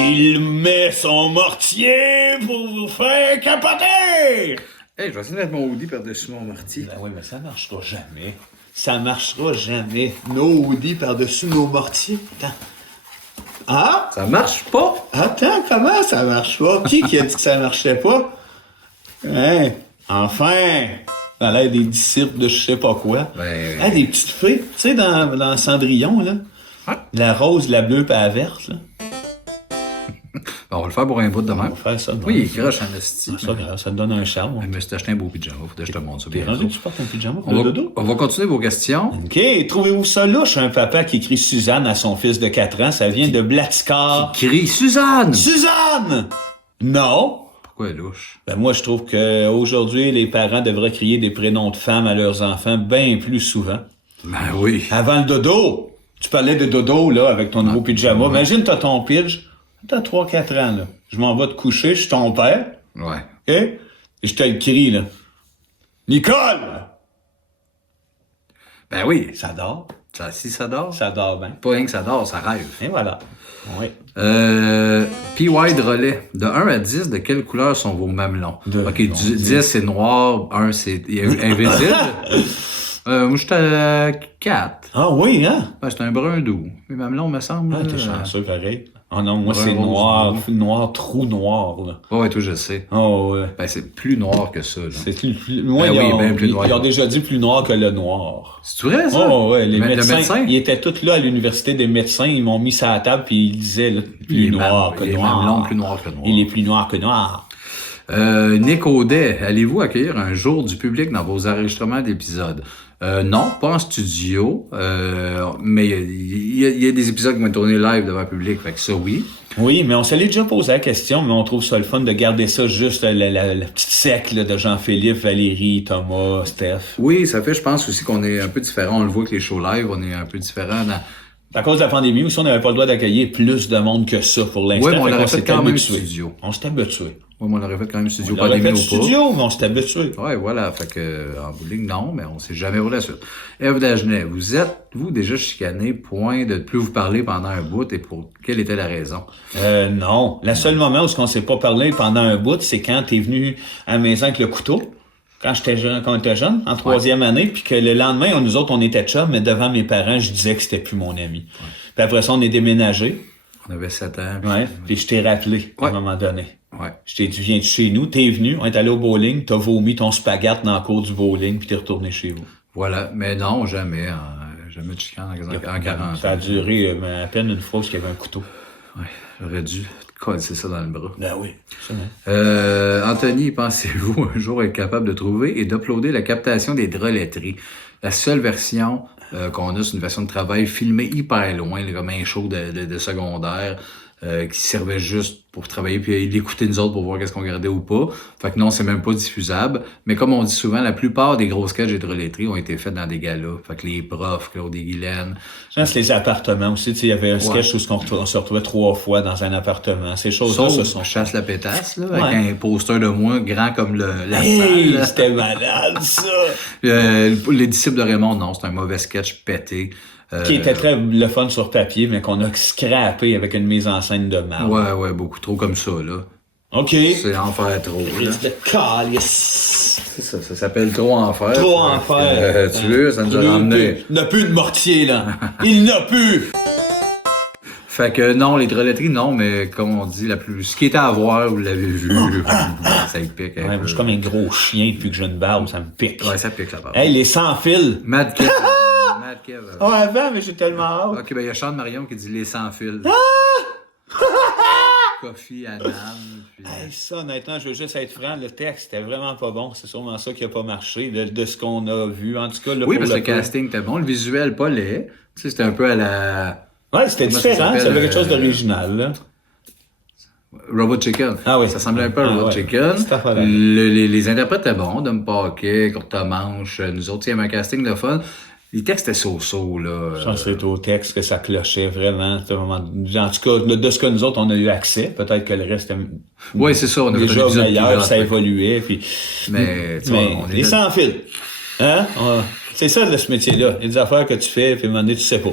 Il met son mortier pour vous faire capoter! Hey, je vais essayer de mettre mon hoodie par-dessus mon mortier. Ben oui, mais ça marchera jamais. Ça marchera jamais. Nos hoodies par-dessus nos mortiers. Attends. Ah? Ça marche pas? Attends, comment ça marche pas? Qui a dit que ça marchait pas? Hein? Enfin! Dans l'air des disciples de je sais pas quoi. Ben... Hein, des petites fées. Tu sais, dans Cendrillon, là. Hein? La rose, la bleue, pas la verte, là. On va le faire pour un bout de On même. va faire ça. Oui, il crache en esti. Ça te donne un charme. Je me suis acheté un beau pyjama. Faudrait que je te montre ça T'es bien. rendu que tu portes un pyjama pour On le va, dodo? on va continuer vos questions. OK. Trouvez-vous ça louche, un papa qui écrit Suzanne à son fils de 4 ans? Ça vient de Blatzcar. Crie Suzanne! Suzanne! Non. Pourquoi louche? Ben moi, je trouve qu'aujourd'hui, les parents devraient crier des prénoms de femmes à leurs enfants bien plus souvent. Ben oui. Avant le dodo. Tu parlais de dodo, là, avec ton nouveau pyjama. Imagine, t'as ton pidge. T'as 3-4 ans, là. Je m'en vais te coucher, je suis ton père. Ouais. OK? Et je te le crie, là. Nicole! Ben oui. Ça dort. Si ça dort. Ça dort bien. Pas rien que ça dort, ça rêve. Et voilà. Oui. PY de relais. De 1 à 10, de quelle couleur sont vos mamelons? OK, 10 c'est noir, 1 c'est invisible. Moi, j'étais à 4. Ah oui, hein? Ben, c'est un brun doux. Mes mamelons, me semble. Ah, t'es chanceux, pareil. Oh non, moi, Brun, c'est rose, noir, bleu. noir, trou noir, là. Ouais, toi, je sais. Oh, ouais. Ben, c'est plus noir que ça, là. C'est plus... Moi, Ben ils, oui, ont, ben plus noir. ils ont déjà dit plus noir que le noir. C'est vrai, ça? Oh, ouais, les Le médecins, médecin? ils étaient tous là à l'université des médecins, ils m'ont mis ça à la table, puis ils disaient, là, plus noir que les noir. mamelons plus noirs que noirs. Il est plus noir que noir. Nick Audet, allez-vous accueillir un jour du public dans vos enregistrements d'épisodes? Non, pas en studio, mais il y a des épisodes qui vont être tournés live devant le public, fait que ça, oui. Oui, mais on se l'est déjà posé la question, mais on trouve ça le fun de garder ça juste la petite sec là, de Jean-Philippe, Valérie, Thomas, Steph. Oui, ça fait, je pense aussi qu'on est un peu différent. On le voit avec les shows live, on est un peu différent. À cause de la pandémie aussi, on n'avait pas le droit d'accueillir plus de monde que ça pour l'instant. Oui, mais on l'aurait fait s'est quand même habitué. studio. On s'est habitué. Oui, mais on l'aurait fait quand même studio, On pas l'aurait pandémie fait ou pas. studio, mais on s'est habitué. Ouais, voilà. Fait que, en bout de ligne, non, mais on sait jamais où la suite. Ève Dagenet, vous êtes-vous déjà chicané, point de ne plus vous parler pendant un bout et pour quelle était la raison? Non. Le seul moment où on s'est pas parlé pendant un bout, c'est quand t'es venu à la maison avec le couteau. Quand on était jeune, en 3e année, puis que le lendemain, nous autres, on était chums, mais devant mes parents, je disais que c'était plus mon ami. Puis après ça, on est déménagé. On avait 7 ans. Puis... Ouais. Puis je t'ai rappelé à un moment donné. Ouais. Je t'ai dit, viens de chez nous, t'es venu, on est allé au bowling, t'as vomi ton spaghette dans le cours du bowling, puis t'es retourné chez vous. Voilà. Mais non, jamais. Jamais de chicane en 40 ans. Ça a duré à peine une fois parce qu'il y avait un couteau. Ouais. J'aurais dû coller ça dans le bras. Ben oui. C'est vrai. Anthony, pensez-vous un jour être capable de trouver et d'uploader la captation des drôleries? La seule version qu'on a, c'est une version de travail filmée hyper loin, là, comme un show de secondaire qui servait juste pour travailler puis d'écouter nous autres pour voir qu'est-ce qu'on regardait ou pas. Fait que non, c'est même pas diffusable. Mais comme on dit souvent, la plupart des gros sketchs et drôleries ont été faits dans des galas. Fait que les profs, Claude et Guylaine. Je pense que les appartements aussi, tu sais, il y avait un sketch où on se retrouvait 3 fois dans un appartement. Ces choses-là, ce sont... Chasse la pétasse, là, avec un poster de moi grand comme la Hey, salle. c'était malade, ça! Les disciples de Raymond, non, c'est un mauvais sketch pété. Qui était très le fun sur papier, mais qu'on a scrappé avec une mise en scène de marde. Ouais, beaucoup trop comme ça, là. OK. C'est enfer trop, là. de calice. C'est ça, ça s'appelle trop enfer. Trop enfer. Tu veux, ça nous a ramené. Il n'a plus de mortier, là. Il n'a plus. Fait que non, les drôleries, non, mais comme on dit, ce qui était à voir, vous l'avez vu, ça y pique. Ouais, moi, je suis comme un gros chien depuis que j'ai une barbe, ça me pique. Ouais, ça pique la barbe. Hey, les sans fils. Mad Kev. Mad Kev. Oh, avant, mais j'ai tellement hâte. Ok, ben il y a Sean Marion qui dit les sans fils. Kofi, Annan. Puis... Hey, ça, honnêtement, je veux juste être franc, le texte était vraiment pas bon. C'est sûrement ça qui a pas marché, de ce qu'on a vu. En tout cas, là, oui, pour parce que le coup. casting était bon, le visuel pas laid. Tu sais, c'était un peu à la... Ouais, c'était Comment ça différent, ça s'appelle, avait quelque chose d'original, là. Robot Chicken. Ah oui. Ça semblait un peu à Robot ouais. Chicken. C'est affaire-là. Les interprètes étaient bons, Dom Paquet, Courtemanche, nous autres, il y avait un casting de fun. Les textes étaient so-so, là. Je pense que c'est au texte que ça clochait vraiment. C'était vraiment... En tout cas, de ce que nous autres, on a eu accès. Peut-être que le reste était Oui, c'est ça. On a fait déjà un épisode meilleur, pilote, ça fait. évoluait. Puis... Mais, tu vois, Mais on les était... sans fil. Hein? C'est ça, de ce métier-là. Il y a des affaires que tu fais, puis à un moment donné, tu sais pas.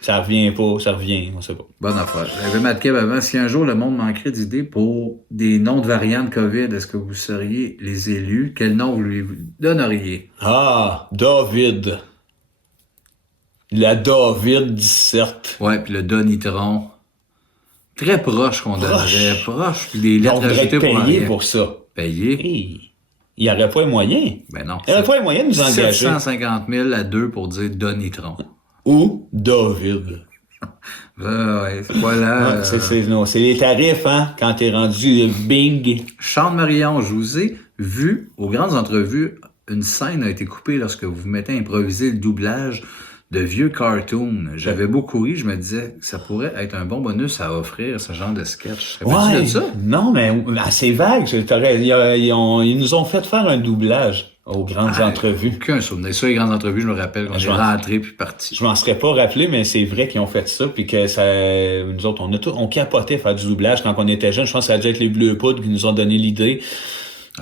Ça revient pas, ça revient, on sait pas. Bonne affaire. J'avais Matt Kev avant. Si un jour le monde manquerait d'idées pour des noms de variantes COVID, est-ce que vous seriez les élus? Quel nom vous lui donneriez? Ah, David. La David 17. Ouais, puis le Donitron. Très proche qu'on donnerait. Proche, puis des On lettres devrait ajoutées être pour payé rien. pour ça. Payé? Hey, il n'y aurait pas les moyens. Ben non. Il n'y aurait pas les moyens de nous engager. 750 000 à 2 pour dire Donitron. Ou David. Ouais, voilà. Non, c'est les tarifs, hein, quand t'es rendu bing. Charles Marion, je vous ai vu aux grandes entrevues, une scène a été coupée lorsque vous vous mettez à improviser le doublage de vieux cartoons. J'avais beaucoup ri, je me disais que ça pourrait être un bon bonus à offrir, ce genre de sketch. Savais-tu de ça? Non, mais assez vague. Ils nous ont fait faire un doublage aux grandes entrevues. Aucun souvenir. Ça, les grandes entrevues, je me rappelle, quand j'ai rentré puis parti. Je m'en serais pas rappelé, mais c'est vrai qu'ils ont fait ça, puis que ça, nous autres, on capotait faire du doublage quand on était jeunes. Je pense que ça a dû être les Bleus Poudres qui nous ont donné l'idée.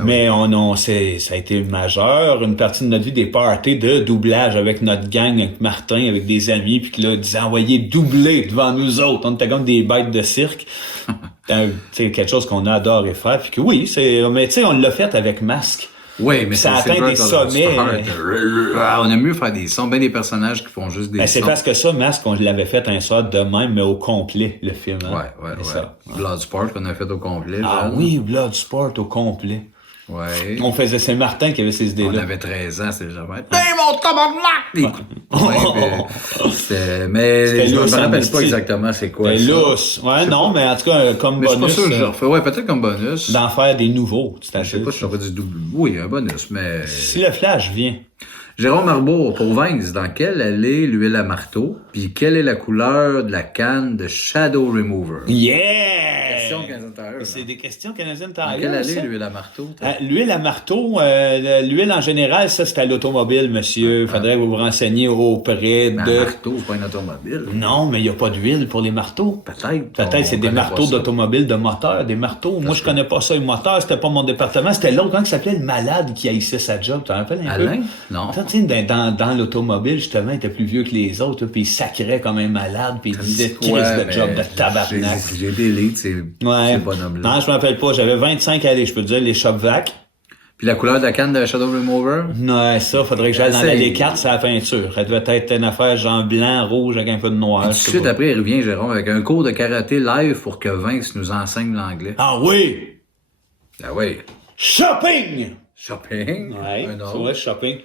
Mais ça a été majeur. Une partie de notre vie, des parties de doublage avec notre gang, avec Martin, avec des amis, puis que là, ils envoyaient doubler devant nous autres. On était comme des bêtes de cirque. C'est quelque chose qu'on a adoré faire. Puis que oui, mais tu sais, on l'a fait avec masque. Oui, mais ça atteint des sommets. On aime mieux faire des sons, bien des personnages qui font juste des sons. C'est parce que ça, Masque, on l'avait fait un soir de même, mais au complet, le film. Hein? Ouais. Bloodsport qu'on a fait au complet. Ah oui, Bloodsport au complet. Ouais. On faisait, c'est Martin qui avait ces idées-là. On avait 13 ans, c'était jamais. Mon tabarnak! Mais je me rappelle pas exactement c'est quoi. C'était lousse. Ouais, non, mais en tout cas, comme bonus. Mais c'est pas ça que je refais. Ouais, peut-être comme bonus. D'en faire des nouveaux. Je sais pas si j'aurais dit double. Oui, un bonus, mais. Si le flash vient. Jérôme Marbourg, pour Vince, dans quelle allée l'huile à marteau? Puis quelle est la couleur de la canne de Shadow Remover? Yeah! Question Canadienne Tire. C'est des questions Canadienne Tire. Dans quelle allée l'huile à marteau? L'huile à marteau, l'huile en général, ça c'est à l'automobile, monsieur. Faudrait que vous vous renseigniez auprès de... Un marteau, c'est pas une automobile. Non, mais il n'y a pas d'huile pour les marteaux. Peut-être c'est des marteaux d'automobile, de moteur, des marteaux. Moi, je connais pas ça, le moteur, c'était pas mon département. C'était l'autre, quand il s'appelait le malade qui haïssait sa job. Tu te rappelles un peu? Alain? Non. Dans l'automobile, justement, il était plus vieux que les autres, puis il sacrait comme un malade, puis il disait crise de job de tabarnak. J'ai des leads, c'est bonhomme-là. Non, je me rappelle pas. J'avais 25 allées, je peux te dire, les Shop Vac. Puis la couleur de la canne de Shadow Remover? Non, ça, faudrait que j'aille dans les cartes, c'est la peinture. Elle devait être une affaire genre blanc, rouge, avec un peu de noir. Tout de suite après, il revient, Jérôme, avec un cours de karaté live pour que Vince nous enseigne l'anglais. Ah oui! Ah oui. Shopping! Shopping? Ouais, c'est vrai, shopping.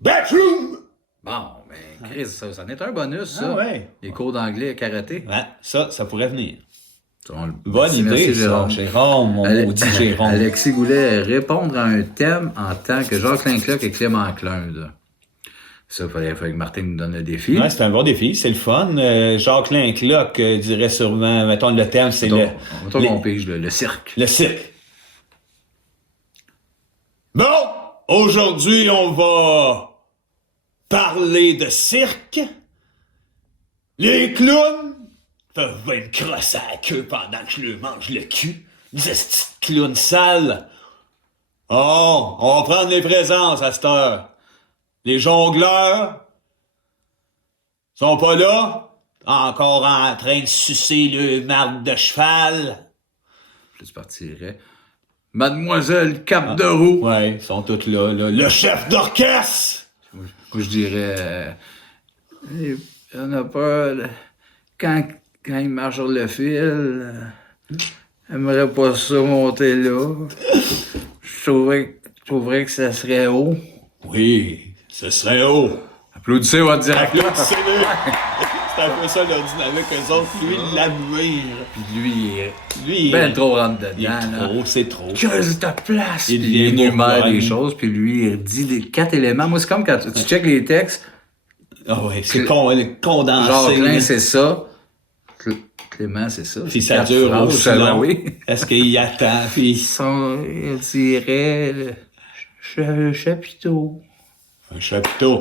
Bathroom! Bon, mais Chris, ça en est un bonus, ça. Ah ouais. Les cours d'anglais karaté. Ouais, ça pourrait venir. Bonne idée, merci, ça. Jérôme, mon maudit Jérôme. Alexis Goulet, répondre à un thème en tant que Jacques Lincloc et Clément Klein. Ça, il fallait que Martin nous donne le défi. Ouais, c'est un bon défi, c'est le fun. Jacques Lincloc dirait sûrement, mettons, le thème, c'est le cirque. Le cirque. Bon, aujourd'hui, on va parler de cirque. Les clowns peuvent me crosser à la queue pendant que je leur mange le cul. Des petites clowns sales. Oh, on va prendre les présences à cette heure. Les jongleurs sont pas là. Encore en train de sucer le marde de cheval. Je partirais. Mademoiselle Cap de Roue. Ouais, ils sont tous là. Le chef d'orchestre. Moi, je dirais... on a peur... Quand il marche sur le fil... J'aimerais pas ça monter là. Je trouverais que ça serait haut. Oui, ce serait haut. Applaudissez votre directeur. Applaudissez-le. C'est un peu ça leur dynamique, eux autres. Lui, il l'admire. Puis lui, ben trop rentre dedans. Il est trop, c'est trop. Que ta place. Il énumère les choses, puis lui, il dit les 4 éléments. Moi, c'est comme quand tu checkes les textes. Ah ouais, c'est condensé. Genre, Klein, c'est ça. Clément, c'est ça. Puis ça dure aussi long. Oui. Est-ce qu'il attend? Puis... Il dirait le chapiteau. Un chapiteau.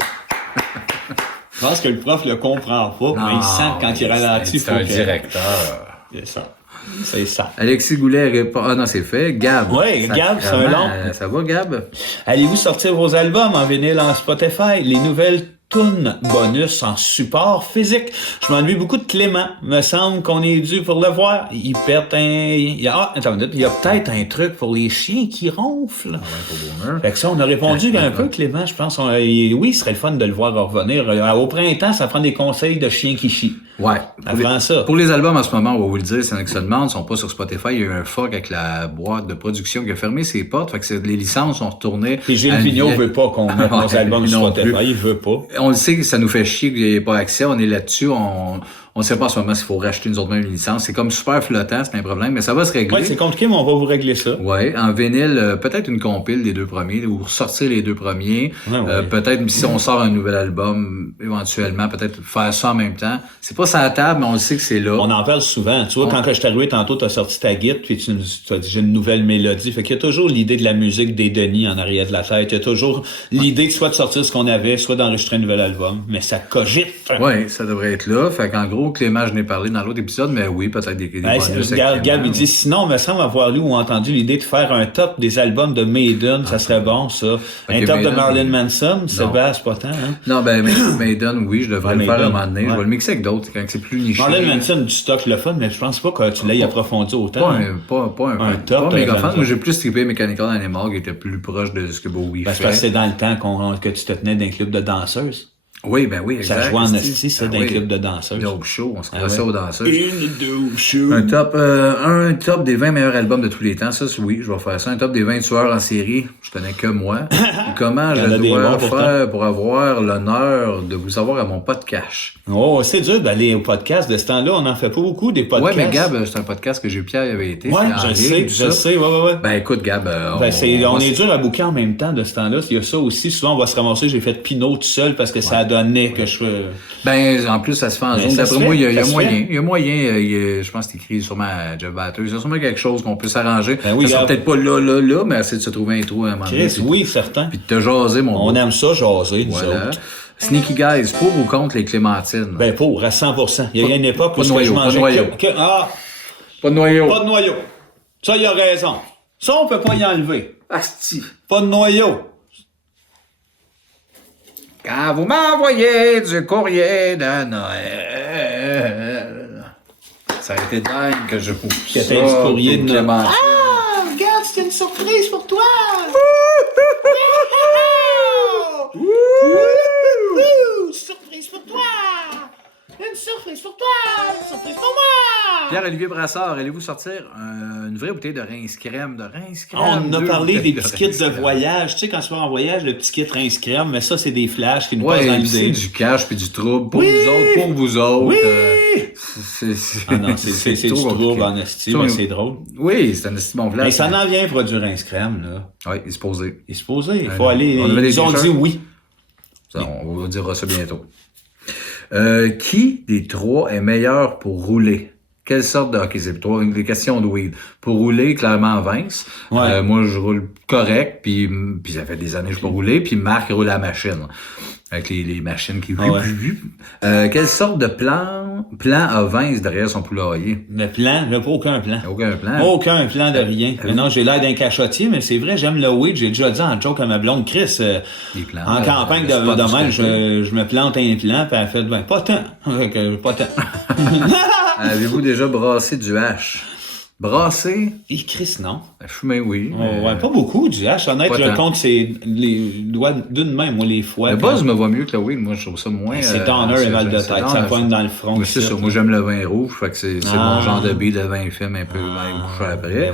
Je pense que le prof le comprend pas, mais il sent que quand il ralentit, c'est un directeur. C'est ça. C'est ça. Alexis Goulet répond. Ah non, c'est fait. Gab. Oui, Gab, c'est un long. Ça va, Gab? Allez-vous sortir vos albums en vinyle en Spotify? Les nouvelles toune bonus en support physique. Je m'ennuie beaucoup de Clément. Me semble qu'on est dû pour le voir. Il pète il y a peut-être un truc pour les chiens qui ronflent. Ah ouais, pour Boomer. Fait que ça, on a répondu un peu, Clément, je pense. Oui, il serait le fun de le voir revenir. Au printemps, ça prend des conseils de chiens qui chient. Ouais. Pour les albums en ce moment, on va vous le dire, c'est un que se demande, ils sont pas sur Spotify. Il y a eu un fuck avec la boîte de production qui a fermé ses portes. Fait que les licences sont retournées. Puis Gilles Vigneault veut pas qu'on mette nos albums sur Spotify. Il veut pas. On le sait que ça nous fait chier qu'il n'y ait pas accès. On est là-dessus. On sait pas en ce moment s'il faut racheter nous autres mêmes une licence. C'est comme super flottant, c'est un problème, mais ça va se régler. Ouais, c'est compliqué, mais on va vous régler ça. Ouais, en vinyle, peut-être une compile des 2 premiers, ou ressortir les 2 premiers. Ouais. Peut-être si on sort un nouvel album, éventuellement, peut-être faire ça en même temps. C'est pas sur la table, mais on le sait que c'est là. On en parle souvent. Tu vois, quand je t'ai arrivé tantôt, t'as sorti ta guitare, puis tu as dit j'ai une nouvelle mélodie. Fait qu'il y a toujours l'idée de la musique des Denis en arrière de la tête. Il y a toujours l'idée soit de sortir ce qu'on avait, soit d'enregistrer un nouvel album. Mais ça cogite. Ouais, ça devrait être là. Fait qu'en gros, Clément, je n'ai parlé dans l'autre épisode, mais oui, peut-être des bonus. Gab, il dit, sinon, on me semble avoir lu ou entendu l'idée de faire un top des albums de Maiden, ça serait bon, ça. Un top Maiden, de Marilyn Manson, Sébastien, pas tant, hein? Non, ben, Maiden, oui, je devrais le faire un moment donné. Ouais. Je vais le mixer avec d'autres, quand c'est plus niché. Marilyn Manson, du stock le fun, mais je pense pas que tu l'aies approfondi autant. Pas un top. Pas méga fan. Moi, j'ai plus trippé Mechanical Animal, qui était plus proche de ce que Bowie fait. Parce que c'est dans le temps que tu te tenais d'un club de danseuses. Oui, ben oui, exact. Ça jouait en esti, ça, d'un club de danseuses. Dope show, on se croit ça aux danseuses. Une dope show. Un top des 20 meilleurs albums de tous les temps, ça, oui, je vais faire ça. Un top des 20 tueurs en série, je connais que moi. Comment je dois faire pour avoir l'honneur de vous avoir à mon podcast? Oh, c'est dur d'aller au podcast de ce temps-là, on n'en fait pas beaucoup des podcasts. Ouais, mais Gab, c'est un podcast que j'ai eu Pierre avait été. Ouais, je sais, ouais. Ben écoute, Gab, on est dur à bouquer en même temps de ce temps-là. Il y a ça aussi, souvent on va se ramasser, j'ai fait Pinot tout seul parce que ça donnait que je... Ben, en plus, ça se fait en zone. D'après moi, il y a moyen, je pense que c'est écrit sûrement à Jeff Batter. C'est sûrement quelque chose qu'on peut s'arranger. Ben oui, ça sera peut-être pas là, mais essayer de se trouver un trou à un moment donné. Oui, certain. Puis de te jaser, mon On aime ça, jaser, nous autres. Sneaky Guys, pour ou contre les clémentines? Ben, pour, à 100%. Il y a une époque où je mangeais... Pas de noyau. Pas de noyau. Ça, il a raison. Ça, on peut pas y enlever. Asti. Pas de noyau. Quand vous m'envoyez du courrier de Noël. Ça a été dingue que je vous C'était du courrier de Noël. Ah, regarde, c'est une surprise pour toi. Surprise pour toi. Une surprise pour toi. Une surprise pour moi. Pierre-Olivier Brassard, allez-vous sortir une vraie bouteille de Rince Crème? On en a parlé des petits kits de voyage. Tu sais, quand tu vas en voyage, le petit kit Rince Crème, mais ça, c'est des flashs qui nous passent dans l'idée. C'est du cash puis du trouble pour vous autres. Oui! Ah non, c'est du trouble en esti, mais c'est drôle. Oui, c'est un esti bon flash. Mais ça en vient produire Rince Crème, là. Oui, il se posait. Il faut aller. Ils ont dit oui. Ça, on vous dira ça bientôt. Qui des trois est meilleur pour rouler? Quelle sorte de... OK, c'est toi des questions de weed. Pour rouler, clairement, Vince. Ouais. Moi, je roule correct, puis ça fait des années que je peux rouler, puis Marc roule la machine. Avec les machines qui... Quelle sorte de plan a Vince derrière son poulailler? Le plan? Il n'y a pas aucun plan. Aucun plan? Aucun plan de rien. Mais non, j'ai l'air d'un cachotier, mais c'est vrai, j'aime le weed. J'ai déjà dit en joke à ma blonde, Chris, en campagne de même, je me plante un plan, puis elle fait, ben, pas tant. Pas tant. Avez-vous déjà brassé du hash? Brasser? Et Chris, non. Fumer, oui. Ouais, pas beaucoup du hash. Honnête, je compte c'est les doigts d'une main, moi, les fois. Le buzz me va mieux que le weed. Moi, je trouve ça moins... C'est Donner et mal de tête. Ça pointe dans le front. Oui, c'est ça. Moi, j'aime le vin rouge. Fait que c'est mon genre de bille, le vin film un peu couché après.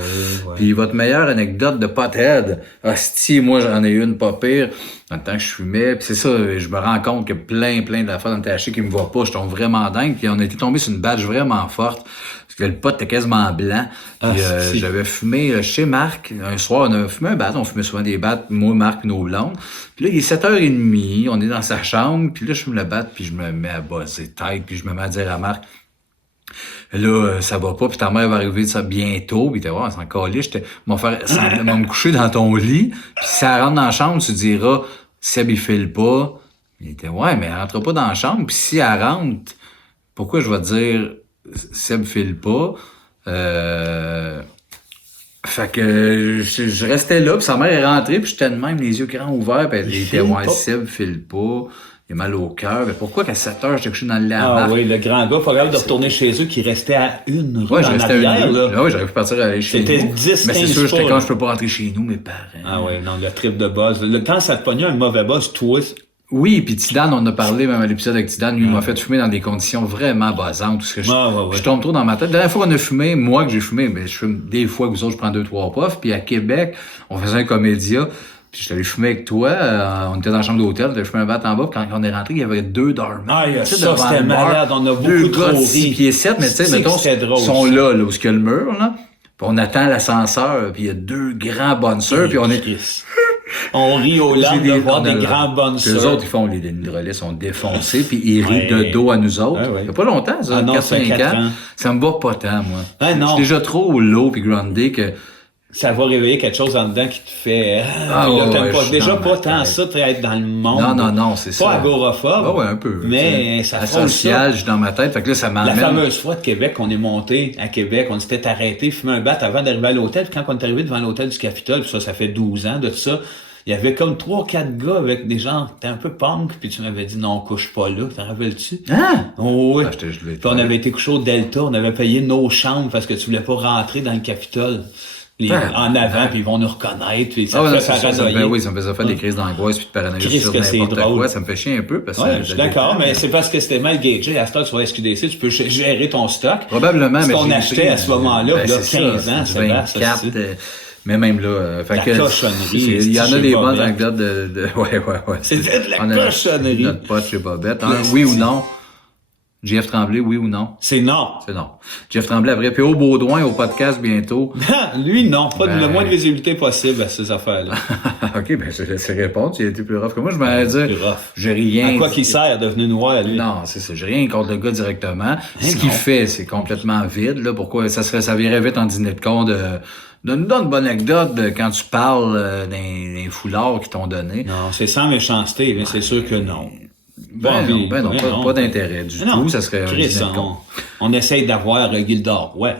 Puis votre meilleure anecdote de pothead. Hostie, moi, j'en ai eu une pas pire. Dans le temps que je fumais. Puis c'est ça, je me rends compte que plein d'affaires dans le THC qui me voient pas. Je tombe vraiment dingue. Puis on a été tombé sur une batch vraiment forte. Parce que le pot était quasiment blanc. Puis j'avais fumé chez Marc. Un soir, on a fumé un bat. On fumait souvent des battes, moi, Marc et nos blondes. Puis là, il est 7h30. On est dans sa chambre. Puis là, je fume le bat. Puis je me mets à buzzer tête. Puis je me mets à dire à Marc, là, ça va pas. Puis ta mère va arriver de ça bientôt. Puis t'es ouais, c'est encore lit. M'en me coucher dans ton lit. Puis si ça rentre dans la chambre, tu diras, Seb, il file pas. Il était, ouais, mais elle rentre pas dans la chambre. Puis si elle rentre, pourquoi je vais dire, Seb file pas? Fait que je restais là, puis sa mère est rentrée, puis j'étais de même, les yeux grands ouverts, puis elle était, ouais, Seb file pas. il a mal au cœur. Mais pourquoi qu'à 7 heures, j'étais couché dans le lit à Ah Marc? oui, le grand gars, pas grave de retourner chez eux qui restait à une rue Ouais, je en restais à arrière, une là. Ah oui, j'aurais pu partir aller chez nous. C'était 10, Mais c'est 15 sûr, j'étais pas, quand là. je peux pas rentrer chez nous, mes parents. Ah ouais, non, le trip de buzz. Quand ça te pognait un mauvais buzz, toi, Oui, puis Tidane, on en a parlé même à l'épisode avec Tidane, lui, il m'a fait fumer dans des conditions vraiment basantes. Parce que je tombe trop dans ma tête. La dernière fois qu'on a fumé, moi que j'ai fumé, mais je fume des fois que vous autres, je prends 2-3 puffs. Puis à Québec, on faisait un comédia. Puis j'étais allé fumer avec toi. On était dans la chambre d'hôtel, j'étais fumé un bat en bas. Puis quand on est rentré, il y avait 2 dormants. Ah, Tu sais, ça, devant c'était le bar, malade. On a deux beaucoup trop gars de ri. 6 pieds 7, mais tu sais, C'est mettons, que c'était drôle, sont ça. là, où il y a le mur, là. Puis on attend l'ascenseur, puis il y a 2 grands bonnes-sœurs, puis on est... On rit aux larmes de voir des grands bonnes Puis eux sœurs. autres, ils font les relais sont défoncés, puis ils rient de dos à nous autres. Ouais. Il y a pas longtemps, ça, Ah non, 4-5 ça fait 4 ans. ans. Ça me va pas tant, moi. Ah non. Je suis déjà trop low puis grandé que... Ça va réveiller quelque chose en dedans qui te fait... Ah puis là, ouais, t'aimes je pas, suis déjà dans pas ma tant tête. ça, être dans le monde. Non, c'est ça. Pas agoraphobe. Ah ouais, un peu. Mais tu sais. ça frôle Asocial, ça. je suis dans ma tête. Fait que là, ça La m'emmène... fameuse fois de Québec, on est monté à Québec, on s'était arrêté, fumé un bat avant d'arriver à l'hôtel. Puis quand on est arrivé devant l'hôtel du Capitole, puis ça fait 12 ans de ça, il y avait comme 3-4 gars avec des gens, t'es un peu punk, puis tu m'avais dit non, couche pas là, t'en rappelles-tu? Ah! Oh, oui. Ah, j'étais gelé. Puis on avait été couché au Delta, on avait payé nos chambres parce que tu voulais pas rentrer dans le Capitole. En avant, puis ils vont nous reconnaître, puis ça Ah ouais, fait non, c'est ça, paranoïer. oui, ça me faisait faire des crises d'angoisse puis de paranoïa Christ sur que c'est n'importe drôle. quoi. Ça me fait chier un peu parce que... Ouais, je suis d'accord, mais c'est parce que c'était mal gagé. À ce temps, sur la SQDC, tu peux gérer ton stock. Probablement, Ce mais qu'on j'ai achetait pris, à ce moment-là, ben, il y a c'est 15 ça, ans, c'est c'est vaste, 24, ça, c'est- mais même là, fait La que cochonnerie, il y en a chez des bonnes Bobette. anecdotes de ouais. C'était de la On a cochonnerie. Notre pote chez Bobette. Oui ou non? Jeff Tremblay, oui ou non? C'est non. C'est non. Jeff Tremblay après. Puis au Baudouin, au podcast bientôt. Lui, non. Pas Ben- le moins de visibilité possible à ces affaires-là. OK, ben je te laisse répondre. Tu as été plus rough que moi. Je m'allais dire, Plus rough. j'ai rien... À quoi qu'il sert, devenu noir, lui? Non, c'est ça. J'ai rien contre le gars directement. Ce qu'il fait, c'est complètement vide. Là. Pourquoi ça virait vite en dîner de con de... Donne-nous une bonne anecdote de quand tu parles d'un foulard qu'ils t'ont donné. Non, c'est sans méchanceté, mais c'est sûr que non. Non, Ben pas d'intérêt du tout. Ça serait un Chris, dîner de con. on essaye d'avoir Gildor, ouais.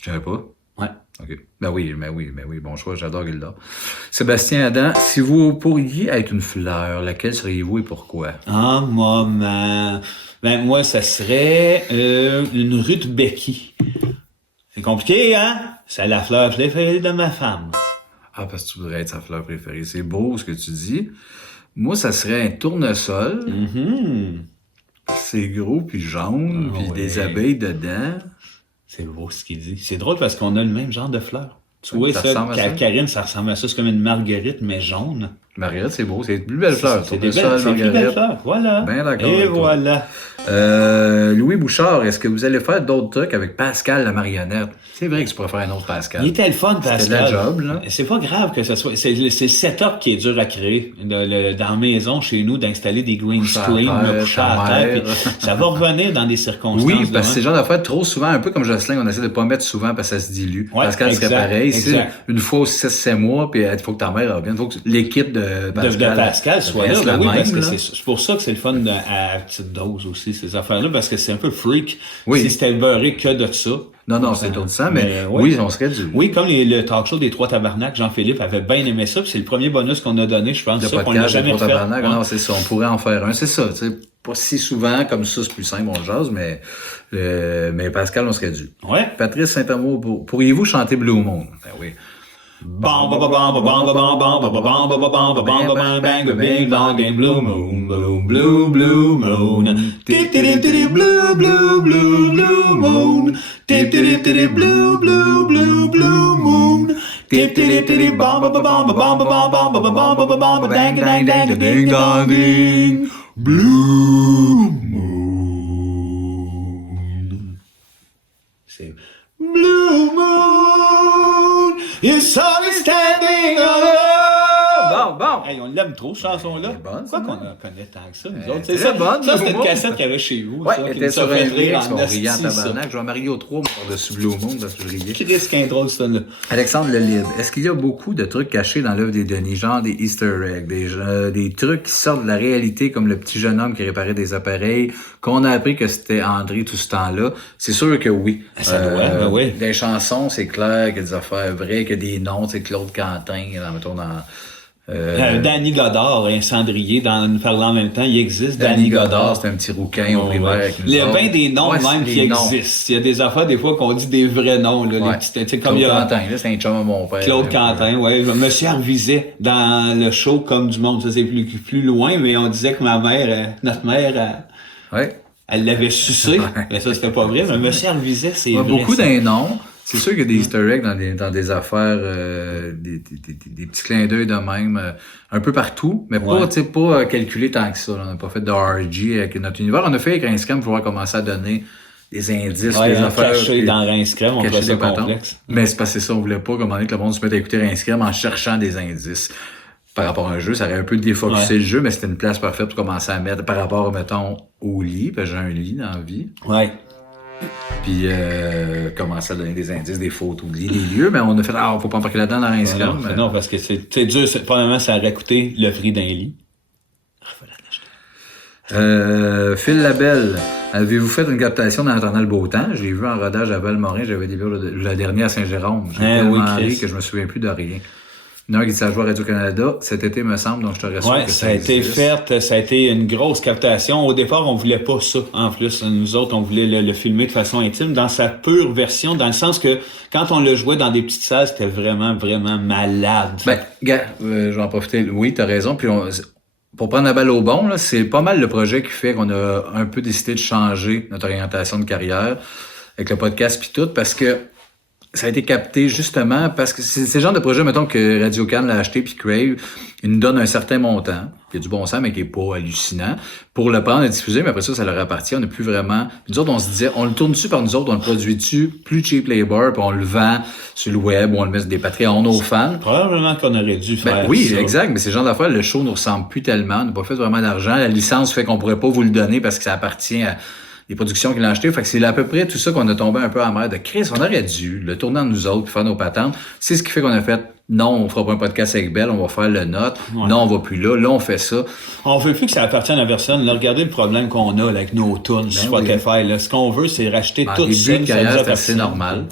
Je savais pas. Ouais. OK. Ben oui, bon choix, j'adore Gilda. Sébastien Adam, si vous pourriez être une fleur, laquelle seriez-vous et pourquoi? Ah, maman. Ben, moi, ça serait une rudbeckie. C'est compliqué, hein? C'est la fleur préférée de ma femme. Ah, parce que tu voudrais être sa fleur préférée. C'est beau ce que tu dis. Moi, ça serait un tournesol. C'est gros puis jaune, Ah, puis ouais. des abeilles dedans. C'est beau ce qu'il dit. C'est drôle parce qu'on a le même genre de fleur. Tu vois, Ça ça, ressemble à ça? Karine, ça ressemble à ça. C'est comme une marguerite, mais jaune. Marguerite, c'est beau. C'est une plus belle fleur. C'est des Tournesol, belles, c'est des belles marguerite. fleurs. Voilà. Ben d'accord Et avec toi. voilà. Louis Bouchard, est-ce que vous allez faire d'autres trucs avec Pascal la marionnette? C'est vrai que tu pourrais faire un autre Pascal. Il était le fun, Pascal. C'était de la job, là. C'est pas grave que ce soit. C'est le setup qui est dur à créer. Dans la maison, chez nous, d'installer des green screen, terre, me coucher à ta terre. mère. Puis ça va revenir dans des circonstances. Oui, de parce que c'est même. le genre d'affaires trop souvent, un peu comme Jocelyn, on essaie de pas mettre souvent parce que ça se dilue. Ouais, Pascal serait exact, pareil. C'est exact. une fois aux 6-7 mois, puis il faut que ta mère revienne. Il faut que l'équipe de de Pascal soit là. reste Ben la oui, même, parce que là. c'est pour ça que c'est le fun à petite dose aussi, ces affaires-là, parce que c'est un peu freak. Oui. Si c'était beurré que de ça. Non, c'est tout ça, mais ouais. oui, on serait dû. Oui, comme le talk show des Trois Tabernacles, Jean-Philippe avait bien aimé ça, puis c'est le premier bonus qu'on a donné, je pense, Le ça, qu'on n'a podcast, jamais le fait. tabarnak, Ouais. non, c'est ça, on pourrait en faire un. C'est ça, tu sais, pas si souvent comme ça, c'est plus simple, on le jase, mais Pascal, on serait dû. Ouais. Patrice Saint-Amour, pourriez-vous chanter Blue Moon? Ben oui. Bam ba ba bam ba bam ba bam bam ba ba bam ba ba bam ba bam ba bam bang a big long and blue moon blue moon tip tip tip blue blue moon tip tip tip blue blue moon tip tip tip bam ba ba bam ba bam ba bam bam ba ba bam ba ba bam ba dang dang dang ding dong ding blue moon. C'est Blue Moon, your sun is standing alone. Bon. Hey, on l'aime trop, cette chanson-là. Elle est bonne, Pourquoi ça, qu'on hein? la connaît tant que ça, Elle nous est autres? C'est très ça, bonne, ça c'était Blue une Moon. cassette qu'il y avait chez vous. Ouais, ça, elle qui était nous a sur fait un rire mix, en on riait en esti, ça. tabarnak. Je vois Mario 3 par-dessus Blue Moon parce que je riais. Chris, qu'un drôle, ce là. Alexandre Lelib, est-ce qu'il y a beaucoup de trucs cachés dans l'œuvre des Denis, genre des Easter eggs, des trucs qui sortent de la réalité, comme le petit jeune homme qui réparait des appareils, qu'on a appris que c'était André tout ce temps-là? C'est sûr que oui. Ça doit, ben oui. Des chansons, c'est clair qu'il y a des affaires vraies, qu'il y a des noms, c'est Claude Quentin, là, mettons, Danny Godard, un cendrier dans Nous parlant en même temps, il existe. Danny Godard, c'est un petit rouquin au primaire avec nous Il y a autres. bien des noms même qui existent. Il y a des affaires des fois qu'on dit des vrais noms. Là, les petits, comme Claude Quentin, là, c'est un chum à mon père. Claude Quentin, oui. Monsieur Arviset dans le show Comme du monde. Ça, c'est plus loin, mais on disait que notre mère, elle l'avait sucé. Mais ça, c'était pas vrai. Mais Monsieur Arviset, c'est vrai. Beaucoup d'un nom. C'est sûr qu'il y a des easter eggs dans des affaires, des petits clins d'œil de même, un peu partout, mais pas calculé tant que ça. Là. On n'a pas fait de RG avec notre univers. On a fait avec Rince-Crème pour pouvoir commencer à donner des indices, des affaires. Caché dans Rince-Crème, on trouvait ça complexe. Mais c'est parce que ça, on voulait pas commander que le monde se mette à écouter Rince-Crème en cherchant des indices. Par rapport à un jeu, ça aurait un peu défocusé le jeu, mais c'était une place parfaite pour commencer à mettre par rapport, mettons, au lit, parce que j'ai un lit dans la vie. Ouais. Puis commencer à donner des indices, des photos, des lieux, mais on a fait faut pas embarquer là-dedans dans Rince-Crème. Non, parce que c'est dur. Probablement, ça aurait coûté le prix d'un lit. Phil Labelle, avez-vous fait une captation dans Attendant le beau temps? Je l'ai vu en rodage à Val-Morin, j'avais des la dernière à Saint-Jérôme. J'ai tellement ri que je me souviens plus de rien. Une heure qui dit à jouer à Radio-Canada, cet été, me semble, donc je te rassure que ça a été fait, ça a été une grosse captation. Au départ, on voulait pas ça, en plus. Nous autres, on voulait le filmer de façon intime, dans sa pure version, dans le sens que, quand on le jouait dans des petites salles, c'était vraiment, vraiment malade. Ben, gars, je vais en profiter. Oui, t'as raison, puis pour prendre la balle au bon, là, c'est pas mal le projet qui fait qu'on a un peu décidé de changer notre orientation de carrière avec le podcast puis tout, parce que ça a été capté justement parce que c'est le genre de projet, mettons, que Radio-Can l'a acheté puis Crave, il nous donne un certain montant, il y a du bon sens, mais qui est pas hallucinant, pour le prendre et diffuser, mais après ça leur appartient, on n'a plus vraiment... Nous autres, on se disait, on le tourne dessus par nous autres, on le produit dessus, plus cheap labor, puis on le vend sur le web, ou on le met sur des Patreons aux fans. Probablement qu'on aurait dû faire oui, ça. Exact, mais c'est le genre d'affaires, le show nous ressemble plus tellement, on n'a pas fait vraiment d'argent, la licence fait qu'on pourrait pas vous le donner parce que ça appartient à des productions qu'il a achetées. Fait que c'est à peu près tout ça qu'on a tombé un peu en mer de Chris. On aurait dû le tourner en nous autres puis faire nos patentes. C'est ce qui fait qu'on a fait, non, on fera pas un podcast avec Belle, on va faire le nôtre. Ouais. Non, on va plus là. Là, on fait ça. On veut plus que ça appartienne à personne. Là, regardez le problème qu'on a là, avec nos tunes sur Spotify. Là. Ce qu'on veut, c'est racheter tout ça. C'est assez normal.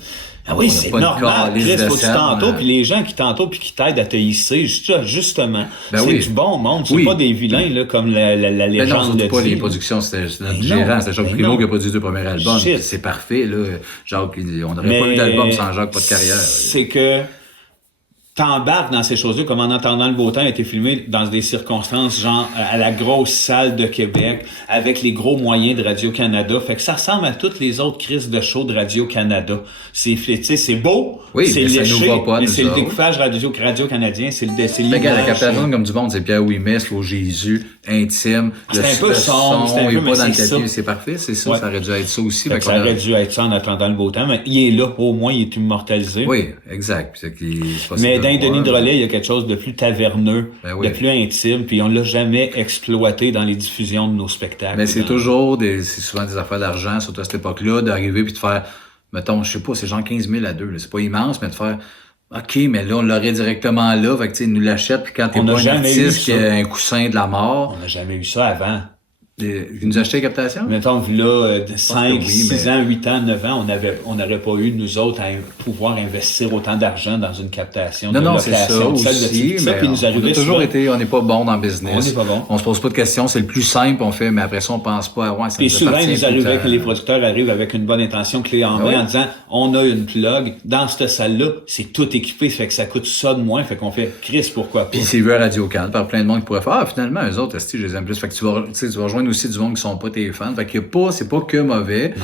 Ah oui, c'est normal. Chris, faut que tu t'entoures, puis les gens qui t'entourent puis qui t'aident à te hisser, justement, c'est du bon monde. C'est pas des vilains là, comme la légende le dit. Pas les productions, c'était notre gérant, c'était Jacques Primo qui a produit 2 premiers albums. C'est parfait, là. Jacques, on n'aurait pas eu d'album sans Jacques, pas de carrière. C'est que t'embarques dans ces choses-là, comme En attendant le beau temps a été filmé dans des circonstances, genre à la grosse salle de Québec, avec les gros moyens de Radio-Canada. Fait que ça ressemble à toutes les autres crises de show de Radio-Canada. C'est beau, c'est léché, mais c'est le découpage radio-canadien, c'est l'image. La captation comme du monde, c'est Pierre Ouimet, Slow Jésus, intime. C'est un peu sombre, c'est un peu, mais c'est ça. C'est parfait, c'est ça, ça aurait dû être ça aussi. Ça aurait dû être ça En attendant le beau temps, mais il est là, au moins, il est immortalisé. Oui, exact. Mais dans Denis Drolet, il y a quelque chose de plus taverneux, de plus intime, puis on l'a jamais exploité dans les diffusions de nos spectacles. Mais c'est souvent des affaires d'argent, surtout à cette époque-là, d'arriver puis de faire, mettons, je sais pas, c'est genre 15 000 à 2, là. C'est pas immense, mais de faire, OK, mais là, on l'aurait directement là, fait que, tu sais, ils nous l'achètent, puis quand t'es pas un artiste qui a un coussin de la mort. On n'a jamais eu ça avant. Ils nous achetaient captation? Mettons que là, 5, 6 ans, 8 ans, 9 ans, on n'aurait pas eu, nous autres, à pouvoir investir autant d'argent dans une captation. Non, c'est ça aussi, mais on a toujours été, on n'est pas bon dans le business. On n'est pas bon. On se pose pas de questions, c'est le plus simple, on fait, mais après ça, on pense pas à ça. Puis souvent, il nous arrivait que les producteurs arrivent avec une bonne intention clé en main en disant, on a une plug, dans cette salle-là, c'est tout équipé, ça fait que ça coûte ça de moins, fait qu'on fait, Chris, pourquoi pas? Puis c'est vu à Radio-Can par plein de monde qui pourrait faire, finalement, eux autres, je les aime plus. Fait que tu vas rejoindre aussi du monde qui sont pas tes fans. Fait qu'il y a pas, c'est pas que mauvais,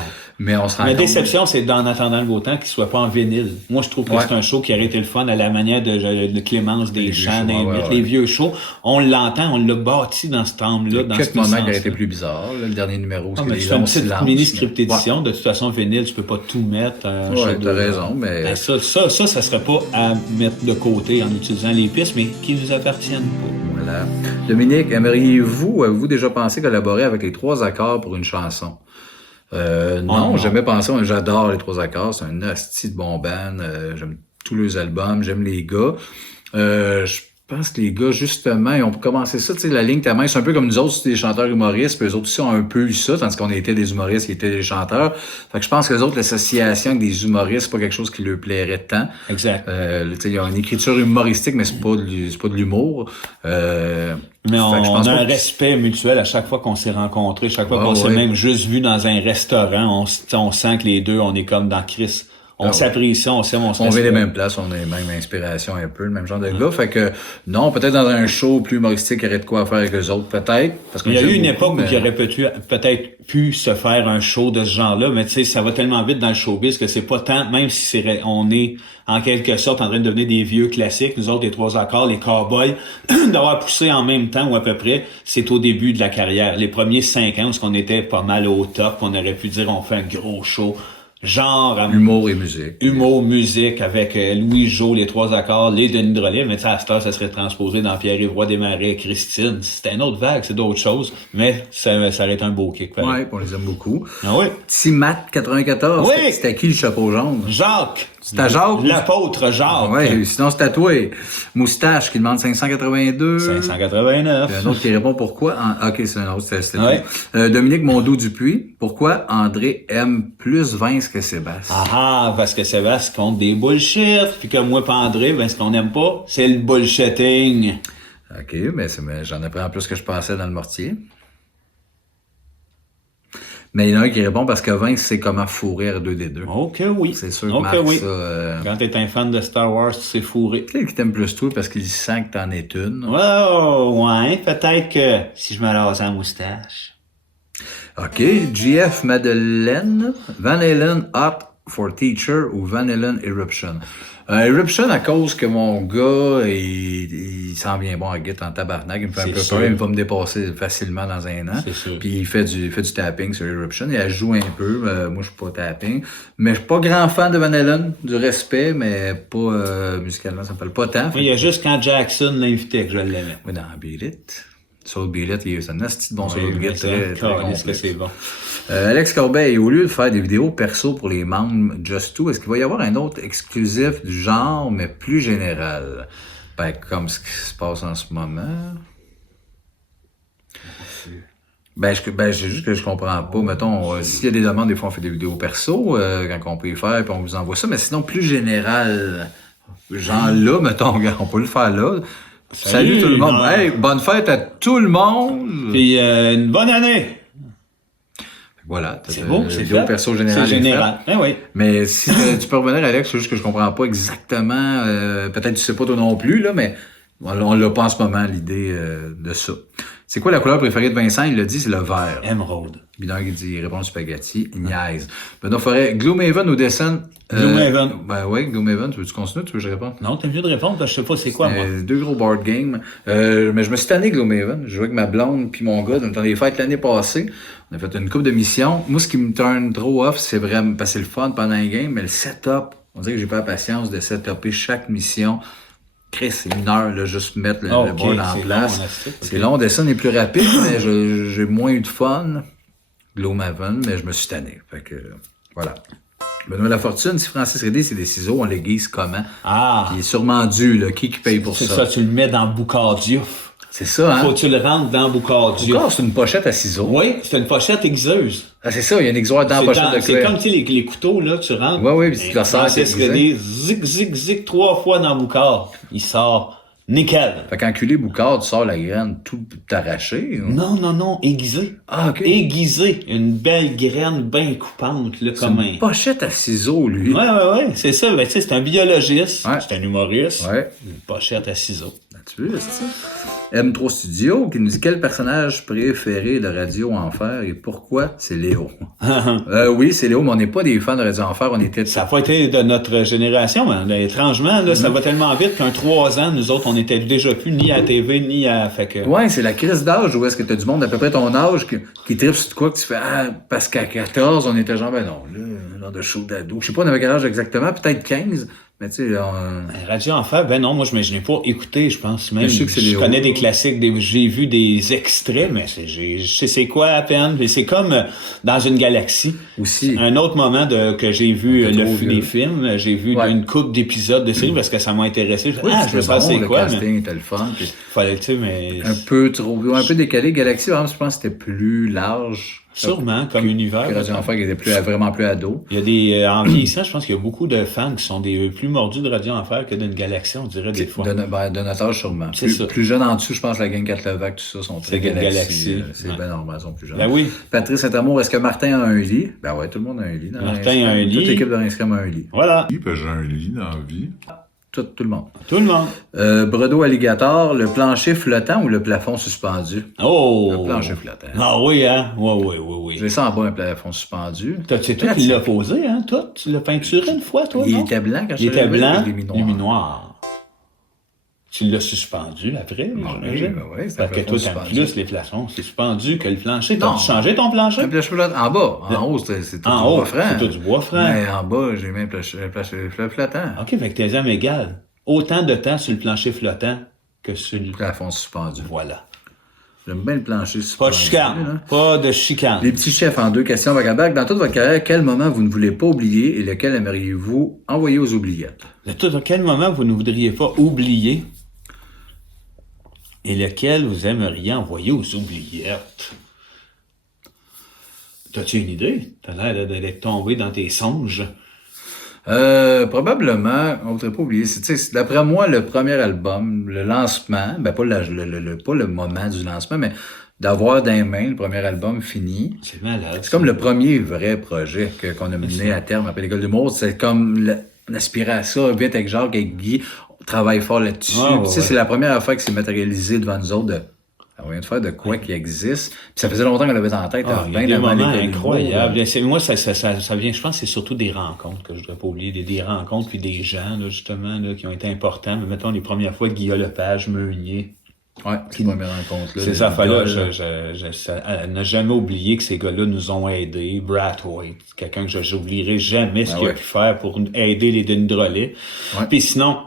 mais on se rend compte. Ma déception, c'est d'En attendant le beau temps qu'il soit pas en vinyle. Moi, je trouve que c'est un show qui aurait été le fun à la manière de Clémence Deschamps, les vieux shows. On l'entend, on l'a bâti dans ce temple-là. Dans quelques moments qui aurait été plus bizarre, le dernier numéro. Mais tu fais une petite mini-script édition. De toute façon, vinyle, tu peux pas tout mettre. T'as raison, mais... ça serait pas à mettre de côté en utilisant les pistes, mais qui nous appartiennent pas. Voilà. Dominique, avez-vous déjà pensé collaborer avec les 3 accords pour une chanson? Non, jamais pensé. J'adore les 3 accords. C'est un asti de bon band. J'aime tous leurs albums. J'aime les gars. Je Je pense que les gars, justement, ils ont commencé ça, tu sais, la ligne ta main, c'est un peu comme nous autres, c'est des chanteurs humoristes, puis eux autres aussi ont un peu eu ça, tandis qu'on était des humoristes qui étaient des chanteurs. Fait que je pense que les autres, l'association avec des humoristes, c'est pas quelque chose qui leur plairait tant. Exact. Tu sais, il y a une écriture humoristique, mais c'est pas de l'humour. Mais Fait que je on pense a pas un que- respect mutuel à chaque fois qu'on s'est rencontrés, chaque fois Ah qu'on s'est ouais. même juste vu dans un restaurant, on sent que les deux, on est comme dans Chris. On Ah ouais. s'apprécie, on s'aime, on se On vit les respecte. mêmes places, on a les mêmes inspirations un peu, le même genre de gars. Fait que, non, peut-être dans un show plus humoristique, il y aurait de quoi faire avec eux autres, peut-être. Parce qu'on Il y a les eu aime une beaucoup, époque où mais- il aurait peut-être pu se faire un show de ce genre-là, mais tu sais, ça va tellement vite dans le showbiz que c'est pas tant, même si on est en quelque sorte en train de devenir des vieux classiques, nous autres, les trois accords, les cowboys, d'avoir poussé en même temps ou à peu près, c'est au début de la carrière. Les premiers 5 ans, où on était pas mal au top, on aurait pu dire on fait un gros show, genre Humour et musique. humour, musique avec Louis Jo, les trois accords, les Denis Drolet, mais tu sais, à cette heure, ça serait transposé dans Pierre-Yves Roy Desmarais, Christine. C'était une autre vague, c'est d'autres choses, mais ça aurait été un beau kick. pareil. Ouais, on les aime beaucoup. Ah oui. Petit Matt 94, Oui. c'était qui le chapeau jaune? Jacques. C'était Jacques? L'apôtre Jacques. Ouais, sinon c'est tatoué. Moustache qui demande 582. 589. Il y a un autre qui répond pourquoi. Ok, c'est un autre, c'était Ouais. tout. Dominique Mondot-Dupuis, pourquoi André aime plus Vince que Sébastien? Ah, parce que Sébastien compte des bullshit, puis que moi, pas André, ben, ce qu'on aime pas, c'est le bullshitting. Ok, mais j'en apprends plus que je pensais dans le mortier. Mais il y en a un qui répond parce que Vince sait comment fourrer R2D2. Ok, oui. C'est sûr que Ok, Marc, oui. ça... Quand t'es un fan de Star Wars, tu sais fourrer. Peut-être qu'il t'aime plus toi parce qu'il sent que t'en es une. Ouais, peut-être que si je me rase en moustache. OK. GF Madeleine. Van Halen Hot for Teacher ou Van Halen Eruption. Eruption à cause que mon gars, il s'en vient bon à guide en tabarnak. Il me fait un C'est peu sûr. peur. Il va me dépasser facilement dans un an. C'est sûr. Puis il fait du tapping sur Eruption. Il joue un peu. Moi, je suis pas tapping. Mais je suis pas grand fan de Van Halen. Du respect, mais pas musicalement. Ça me parle pas tant. Moi, il y a juste quand Jackson l'invitait que je l'aimais. Oui, dans Beat It. Soul Beat It, c'est un asti de bon soul Oui, Beat. Très, très Calisse que complet. c'est bon. Alex Corbeil, au lieu de faire des vidéos perso pour les membres Just Do, est-ce qu'il va y avoir un autre exclusif du genre, mais plus général? Ben, comme ce qui se passe en ce moment. C'est juste que je comprends pas. Mettons, s'il y a des demandes, des fois on fait des vidéos perso, quand on peut les faire, puis on vous envoie ça. Mais sinon, plus général, genre là, mettons, regarde, on peut le faire là. Salut tout le monde. non. Hey, bonne fête à tout le monde. Puis une bonne année. Voilà. C'est beau, c'est vidéo fait. perso générale. C'est général. Eh oui. Mais si tu peux revenir, Alex, c'est juste que je comprends pas exactement. Peut-être tu sais pas toi non plus, là, mais on l'a pas en ce moment, l'idée de ça. C'est quoi la couleur préférée de Vincent? Il l'a dit, c'est le vert. Émeraude. Bidon qui dit, il répond spaghetti, niaise. Benoît Forêt, Gloomhaven ou Descent? Gloomhaven. Ben oui, Gloomhaven. Tu veux-tu continuer? Tu veux que je réponde? Non, t'es mieux de répondre parce que je sais pas c'est quoi, moi. Deux gros board games. Mais je me suis tanné Gloomhaven. Je jouais avec ma blonde puis mon gars dans les fêtes l'année passée. On a fait une couple de missions. Moi, ce qui me turn trop off, c'est vraiment passer le fun pendant un game, mais le setup, on dirait que j'ai pas la patience de setuper chaque mission. Chris, c'est 1 heure, là, juste mettre le Ok, board en c'est place. long, en esti, ok. C'est long, Descent est plus rapide, mais j'ai moins eu de fun. Gloomhaven, mais je me suis tanné. Fait que, voilà. Benoît Lafortune, si Francis Rédé, c'est des ciseaux, on les guise comment? Ah, Il est sûrement dû, là. Qui paye pour c'est ça? ça, tu le mets dans Boucardiouf. C'est ça, hein? Faut que tu le rentres dans Boucardiouf. Encore, c'est une pochette à ciseaux. Oui, c'est une pochette aiguiseuse. Ah, c'est ça, il y a une aiguisoire dans la pochette de C'est cuir. comme, tu sais, les couteaux, là, tu rentres. Ouais, ouais, puis tu te resserres, Francis c'est Redé, zig, zig, zig, 3 fois dans Boucard. Il sort nickel. Fait qu'enculé Boucard, tu sors la graine tout arrachée. Non, aiguisé. Ah, ok. Aiguisé. Une belle graine bien coupante, là, C'est comme une un... pochette à ciseaux, lui. Ouais, c'est ça. Ben, tu sais, c'est un biologiste. Ouais. C'est un humoriste. Ouais. Une pochette à ciseaux. Tu veux, c'est ça? M3 Studio qui nous dit quel personnage préféré de Radio Enfer et pourquoi c'est Léo. Oui, c'est Léo, mais on n'est pas des fans de Radio Enfer, on était. Ça n'a pas été de notre génération, hein. Là, étrangement, là, ça va tellement vite qu'un 3 ans, nous autres, on n'était déjà plus ni à TV, ni à... Fait que... Ouais, c'est la crise d'âge où est-ce que t'as du monde d'à peu près ton âge qui tripe sur quoi que tu fais, ah, parce qu'à 14, on était genre, ben non, là, genre de show d'ado. Je sais pas, on avait quel âge exactement, peut-être 15. Mais tu sais, Radio Enfer, ben non, moi je n'ai pas écouté, je pense même. Je sais que c'est Je des connais hauts. des classiques, j'ai vu des extraits, mais je sais c'est quoi à peine. Puis c'est comme dans une galaxie. aussi, Un autre moment que j'ai vu Un peu trop des vieux. films, j'ai vu Ouais. une couple d'épisodes de séries parce que ça m'a intéressé. Je veux savoir c'est le quoi, mais casting était le fun. Puis fallait, tu sais, mais un peu trop, un peu décalé. Galaxy, par exemple, je pense que c'était plus large. sûrement comme univers. Que Radio Enfer qui était vraiment plus ado. Il y a en vieillissant, je pense qu'il y a beaucoup de fans qui sont des plus mordus de Radio Enfer que d'une galaxie, on dirait des fois. De notre âge, sûrement. C'est ça. Plus jeune en dessous, je pense, la gang Catlevac, tout ça, sont très C'est Galaxy. Galaxy. C'est Ouais. bien normal, ils sont plus jeunes. Ben oui. Patrice Saint-Amour, est-ce que Martin a un lit? Ben ouais, tout le monde a un lit. Dans Martin Rince-Crème. a un lit. Toute l'équipe de Rince-Crème a un lit. Voilà. Oui, ben, j'ai un lit dans la vie. Tout le monde. Tout le monde. Bredo Alligator, le plancher flottant ou le plafond suspendu? Oh! Le plancher flottant. Ah oui, hein? Oui. Je sens en bas un plafond suspendu. C'est toi qui l'as posé, hein? Toi, tu l'as peinturé une fois, toi, Il non? était blanc quand je Il suis était arrivé, blanc, je l'ai mis noir. lui mis noir. Tu l'as suspendu après, j'imagine? oui, c'est un Parce que plafond toi, t'aimes suspendu. plus les plafonds suspendus que le plancher. Non. T'as changé ton plancher? Un plancher flottant. En bas. En haut, c'est tout En du haut, bois franc. c'est tout du bois franc. Mais en bas, j'ai mis un plancher flottant. OK, fait que tes âmes égales. Autant de temps sur le plancher flottant que sur le... Plafond suspendu. Voilà. J'aime bien le plancher Pas suspendu. de chicane. là. Pas de chicane. Les petits chefs en 2 questions, Vagabac. Dans toute votre carrière, quel moment vous ne voulez pas oublier et lequel aimeriez-vous envoyer aux oubliettes? De tout à quel moment vous ne voudriez pas oublier et lequel vous aimeriez envoyer aux oubliettes? T'as-tu une idée? T'as l'air d'être tombé dans tes songes. Probablement, on ne voudrait pas oublier. D'après moi, le premier album, le lancement, ben pas pas le moment du lancement, mais d'avoir dans les mains le premier album fini. C'est malade. C'est comme le premier vrai projet qu'on a mené à terme après l'école d'humour. C'est comme on aspirait à ça, vite avec Jacques, avec Guy, on travaille fort là-dessus. Ah, Puis, tu sais, ouais. c'est la première fois que c'est matérialisé devant nous autres on vient de faire de quoi qui existe. Puis ça faisait longtemps qu'on l'avait en tête. Ah, il y a bien des avant moments l'école d'humour, là. incroyables. Moi, ça vient, je pense que c'est surtout des rencontres que je voudrais pas oublier. Des rencontres puis des gens, là, justement, là, qui ont été importants. Mais mettons les premières fois de Guillaume Lepage, Meunier. Ouais, c'est la première rencontre. Là, Ces les affaires-là, gars, n'a jamais oublié que ces gars-là nous ont aidés. Brathwaite, quelqu'un que j'oublierai jamais ce Ah qu'il a ouais. pu faire pour aider les Denis Drolet. Ouais. Puis sinon,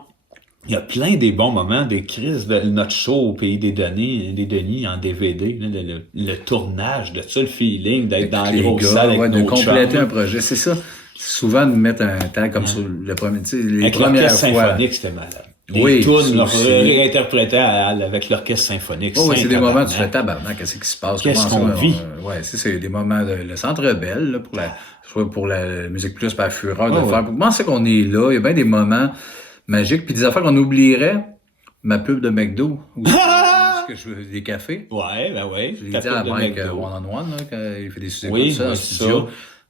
il y a plein des bons moments, des crises de notre show au Pays des Denis en DVD, là, le tournage de ça, le feeling d'être dans la les grosse gars, salle avec ouais, de nos compléter chums. un projet. C'est ça. Souvent de mettre un temps comme sur le premier, tu sais, les Avec premières l'orchestre fois. symphonique, c'était malade. Les Oui, tunes ça leur aussi. réinterprétaient avec l'orchestre symphonique. Oh, oui, c'est des moments où tu tabarnak. fais tabarnak, qu'est-ce qui se passe? Qu'est-ce Comment qu'on ça, vit? Ouais, c'est des moments le Centre Bell, là, pour la Musique Plus, par la Fureur, de Oh, faire. Comment c'est qu'on est là? Il y a bien des moments magiques, puis des affaires qu'on oublierait. Ma pub de McDo. Parce que je veux des cafés. Ouais, ben ouais. Je l'ai Ta dit à pub de Mike McDo. one-on-one, là, quand il fait des sujets Oui, comme ça en oui, studio. ça.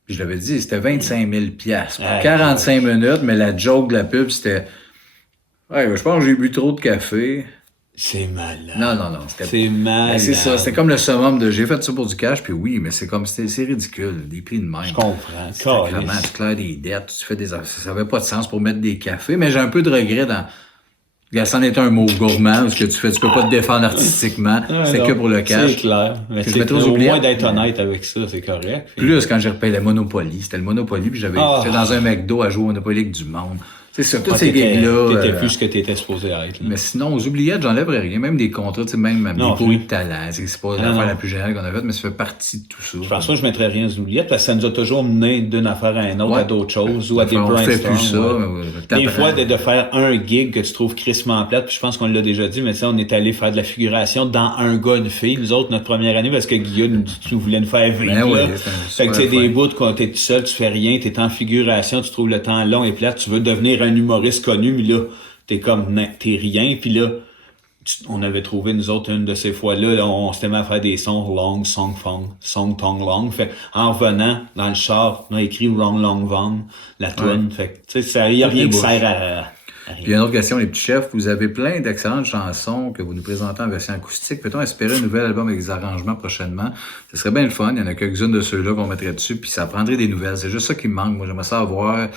Puis je l'avais dit, c'était 25 000 piastres. Ah, 45 minutes, mais la joke de la pub, c'était... Ouais, je pense que j'ai bu trop de café. C'est malade. Non, c'était... C'est malade. Ben, c'est ça, c'était comme le summum de j'ai fait ça pour du cash, puis oui, mais c'est comme c'est ridicule, des prix de même. Je comprends. Vraiment, tu claires des dettes, tu fais des affaires. Ça n'avait pas de sens pour mettre des cafés, mais j'ai un peu de regret dans. C'en est un mot gourmand, ce que tu fais, tu peux pas te défendre artistiquement, c'est que pour le cash. C'est clair. Mais Que je c'est mettrais aux au oubliettes. moins d'être honnête avec ça, c'est correct. Plus quand j'ai repayé le Monopoly, c'était le Monopoly, puis Ah. j'étais dans un McDo à jouer au Monopoly avec du monde. C'est ça, tous Ah, ces gigs-là. T'étais plus ce que t'étais supposé être. Là. Mais sinon, aux oubliettes, j'enlèverais rien. Même des contrats, tu sais, même Non, des pourris de talent. C'est pas non. l'affaire la plus géniale qu'on a faite, mais ça fait partie de tout ça. Je pense pas que je mettrais rien aux oubliettes parce que ça nous a toujours mené d'une affaire à une autre, Ouais. à d'autres choses ou à des On fait brainstorms. plus ça. ouais. Des fois, de faire un gig que tu trouves crissement plate, puis je pense qu'on l'a déjà dit, mais tu sais, on est allé faire de la figuration dans un gars, une fille, nous autres, notre première année, parce que Guillaume nous voulait nous faire vivre. Ben là. oui, c'est un Fait que tu sais, super des fin. bouts quand t'es tout seul, tu fais rien, t'es en figuration, tu trouves le temps long et plate, tu veux devenir un humoriste connu, mais là, t'es rien, puis là, on avait trouvé, nous autres, une de ces fois-là, là, on s'était mis à faire des sons long, song, tong, long. Fait en revenant dans le char, on a écrit Wrong, long, vong, la tune. Fait que, tu sais, ça y a rien qui sert à Puis une autre question, les petits chefs. Vous avez plein d'excellentes chansons que vous nous présentez en version acoustique. Peut-on espérer un nouvel album avec des arrangements prochainement? Ce serait bien le fun. Il y en a quelques-unes de ceux-là qu'on mettrait dessus, puis ça prendrait des nouvelles. C'est juste ça qui me manque. Moi, j'aimerais ça avoir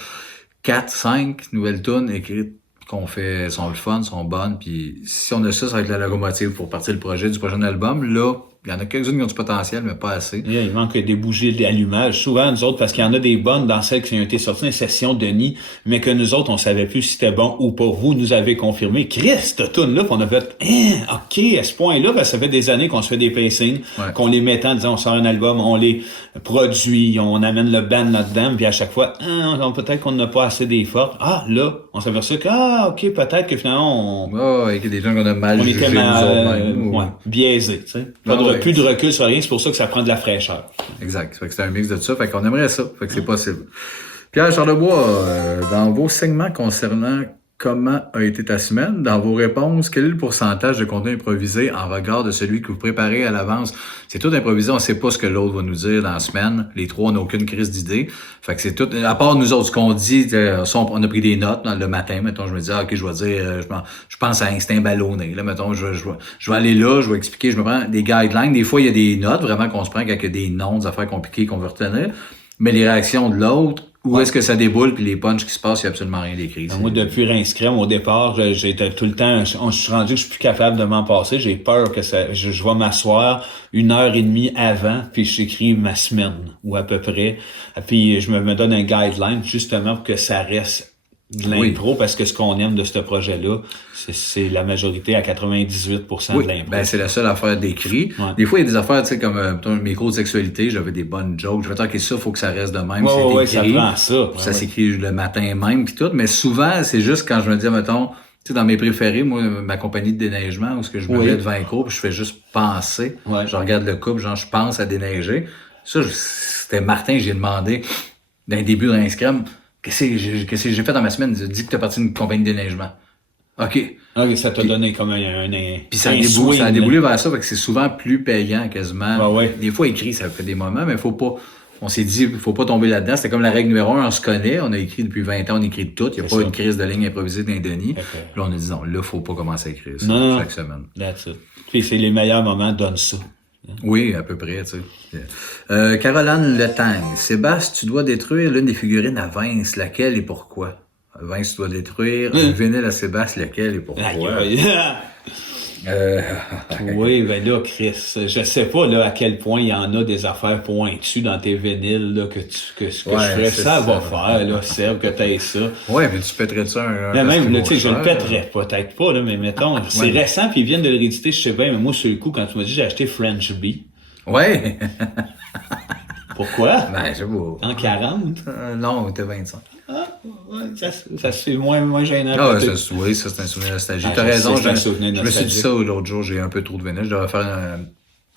4, 5 nouvelles tunes écrites qu'on fait, sont le fun, sont bonnes. Puis si on a ça, ça va être la locomotive pour partir le projet du prochain album. Là, Il y en a quelques-unes qui ont du potentiel, mais pas assez. Il manque des bougies d'allumage. Souvent, nous autres, parce qu'il y en a des bonnes dans celles qui ont été sorties dans une session de nid, mais que nous autres, on savait plus si c'était bon ou pas. Vous nous avez confirmé. Christ, cette toune-là, on a fait, OK, à ce point-là, ça fait des années qu'on se fait des pacings, qu'on les met en disant, on sort un album, on les produit, on amène le band là-dedans, puis à chaque fois, peut-être qu'on n'a pas assez d'efforts. Ah, là, on s'aperçoit que, OK, peut-être que finalement, il y a des gens qu'on a mal jugés, biaisés, tu sais. Plus de recul sur rien, c'est pour ça que ça prend de la fraîcheur. Exact. Fait que c'est un mix de tout ça. Fait qu'on aimerait ça. Fait que c'est possible. Pierre Charlebois, dans vos segments concernant comment a été ta semaine, dans vos réponses, quel est le pourcentage de contenu improvisé en regard de celui que vous préparez à l'avance? C'est tout improvisé, on sait pas ce que l'autre va nous dire dans la semaine. Les trois, on n'a aucune crise d'idée. Fait que c'est tout, à part nous autres, ce qu'on dit, on a pris des notes le matin, mettons, je me dis, OK, je vais dire, je pense à instinct ballonné. Là, mettons, je vais aller là, je vais expliquer, je me prends des guidelines. Des fois, il y a des notes vraiment qu'on se prend quand il y a des noms, des affaires compliquées qu'on veut retenir. Mais les réactions de l'autre, où est-ce que ça déboule, puis les punchs qui se passent, il n'y a absolument rien d'écrit. Moi, depuis Rince Crème, au départ, j'étais tout le temps, je suis rendu que je suis plus capable de m'en passer. J'ai peur que je vais m'asseoir 1h30 avant, puis j'écris ma semaine, ou à peu près. Puis je me donne un guideline, justement, pour que ça reste de l'impro, parce que ce qu'on aime de ce projet-là, c'est la majorité à 98% de l'impro. Ben, c'est la seule affaire d'écrit. Ouais. Des fois, il y a des affaires, tu sais, comme mes cours de sexualité, j'avais des bonnes jokes. Je vais dire, OK, ça, faut que ça reste de même. Ça prend ça. Ça s'écrit le matin même, puis tout. Mais souvent, c'est juste quand je me dis, mettons, tu sais, dans mes préférés, moi, ma compagnie de déneigement, où ce que je me mets devant un cours, puis je fais juste penser. Je regarde le couple, genre, je pense à déneiger. Ça, c'était Martin, j'ai demandé, d'un début de Rince Crème, qu'est-ce que j'ai fait dans ma semaine? Il dit que t'es parti d'une compagnie de déneigement. OK. OK, ça t'a donné comme un puis ça a déboulé vers ça, fait que c'est souvent plus payant quasiment. Des fois, écrit, ça fait des moments, mais faut pas. On s'est dit, faut pas tomber là-dedans. C'était comme la règle numéro 1, on se connaît, on a écrit depuis 20 ans, on écrit tout. Il n'y a pas une crise de ligne improvisée d'un Denis. Là, on a dit non, là, faut pas commencer à écrire ça chaque semaine. That's it. Puis c'est les meilleurs moments, donne ça. Oui, à peu près, tu sais. Caroline Letang. Sébastien, tu dois détruire l'une des figurines à Vince. Laquelle et pourquoi? Vince, tu dois détruire. Vinyle à Sébastien, lequel et pourquoi? Oui, ben là, Chris, je sais pas là à quel point il y en a des affaires pointues dans tes vinyles là, que je ferais ça va faire, là, Seb, que t'aies ça. Ouais, mais tu pèterais ça un même, tu sais, je le pèterais peut-être pas, là, mais mettons, c'est récent, puis ils viennent de le rééditer, je sais bien, mais moi, sur le coup, quand tu m'as dit j'ai acheté French Bee. Ouais. Pourquoi? Ben, je vois. En 40? Non, t'es 25. Ah, ouais, ça se fait moins gênant. Ah, ça, c'est un souvenir nostalgique. T'as raison, je me suis dit ça l'autre jour, j'ai un peu trop de vinyle. Je devrais faire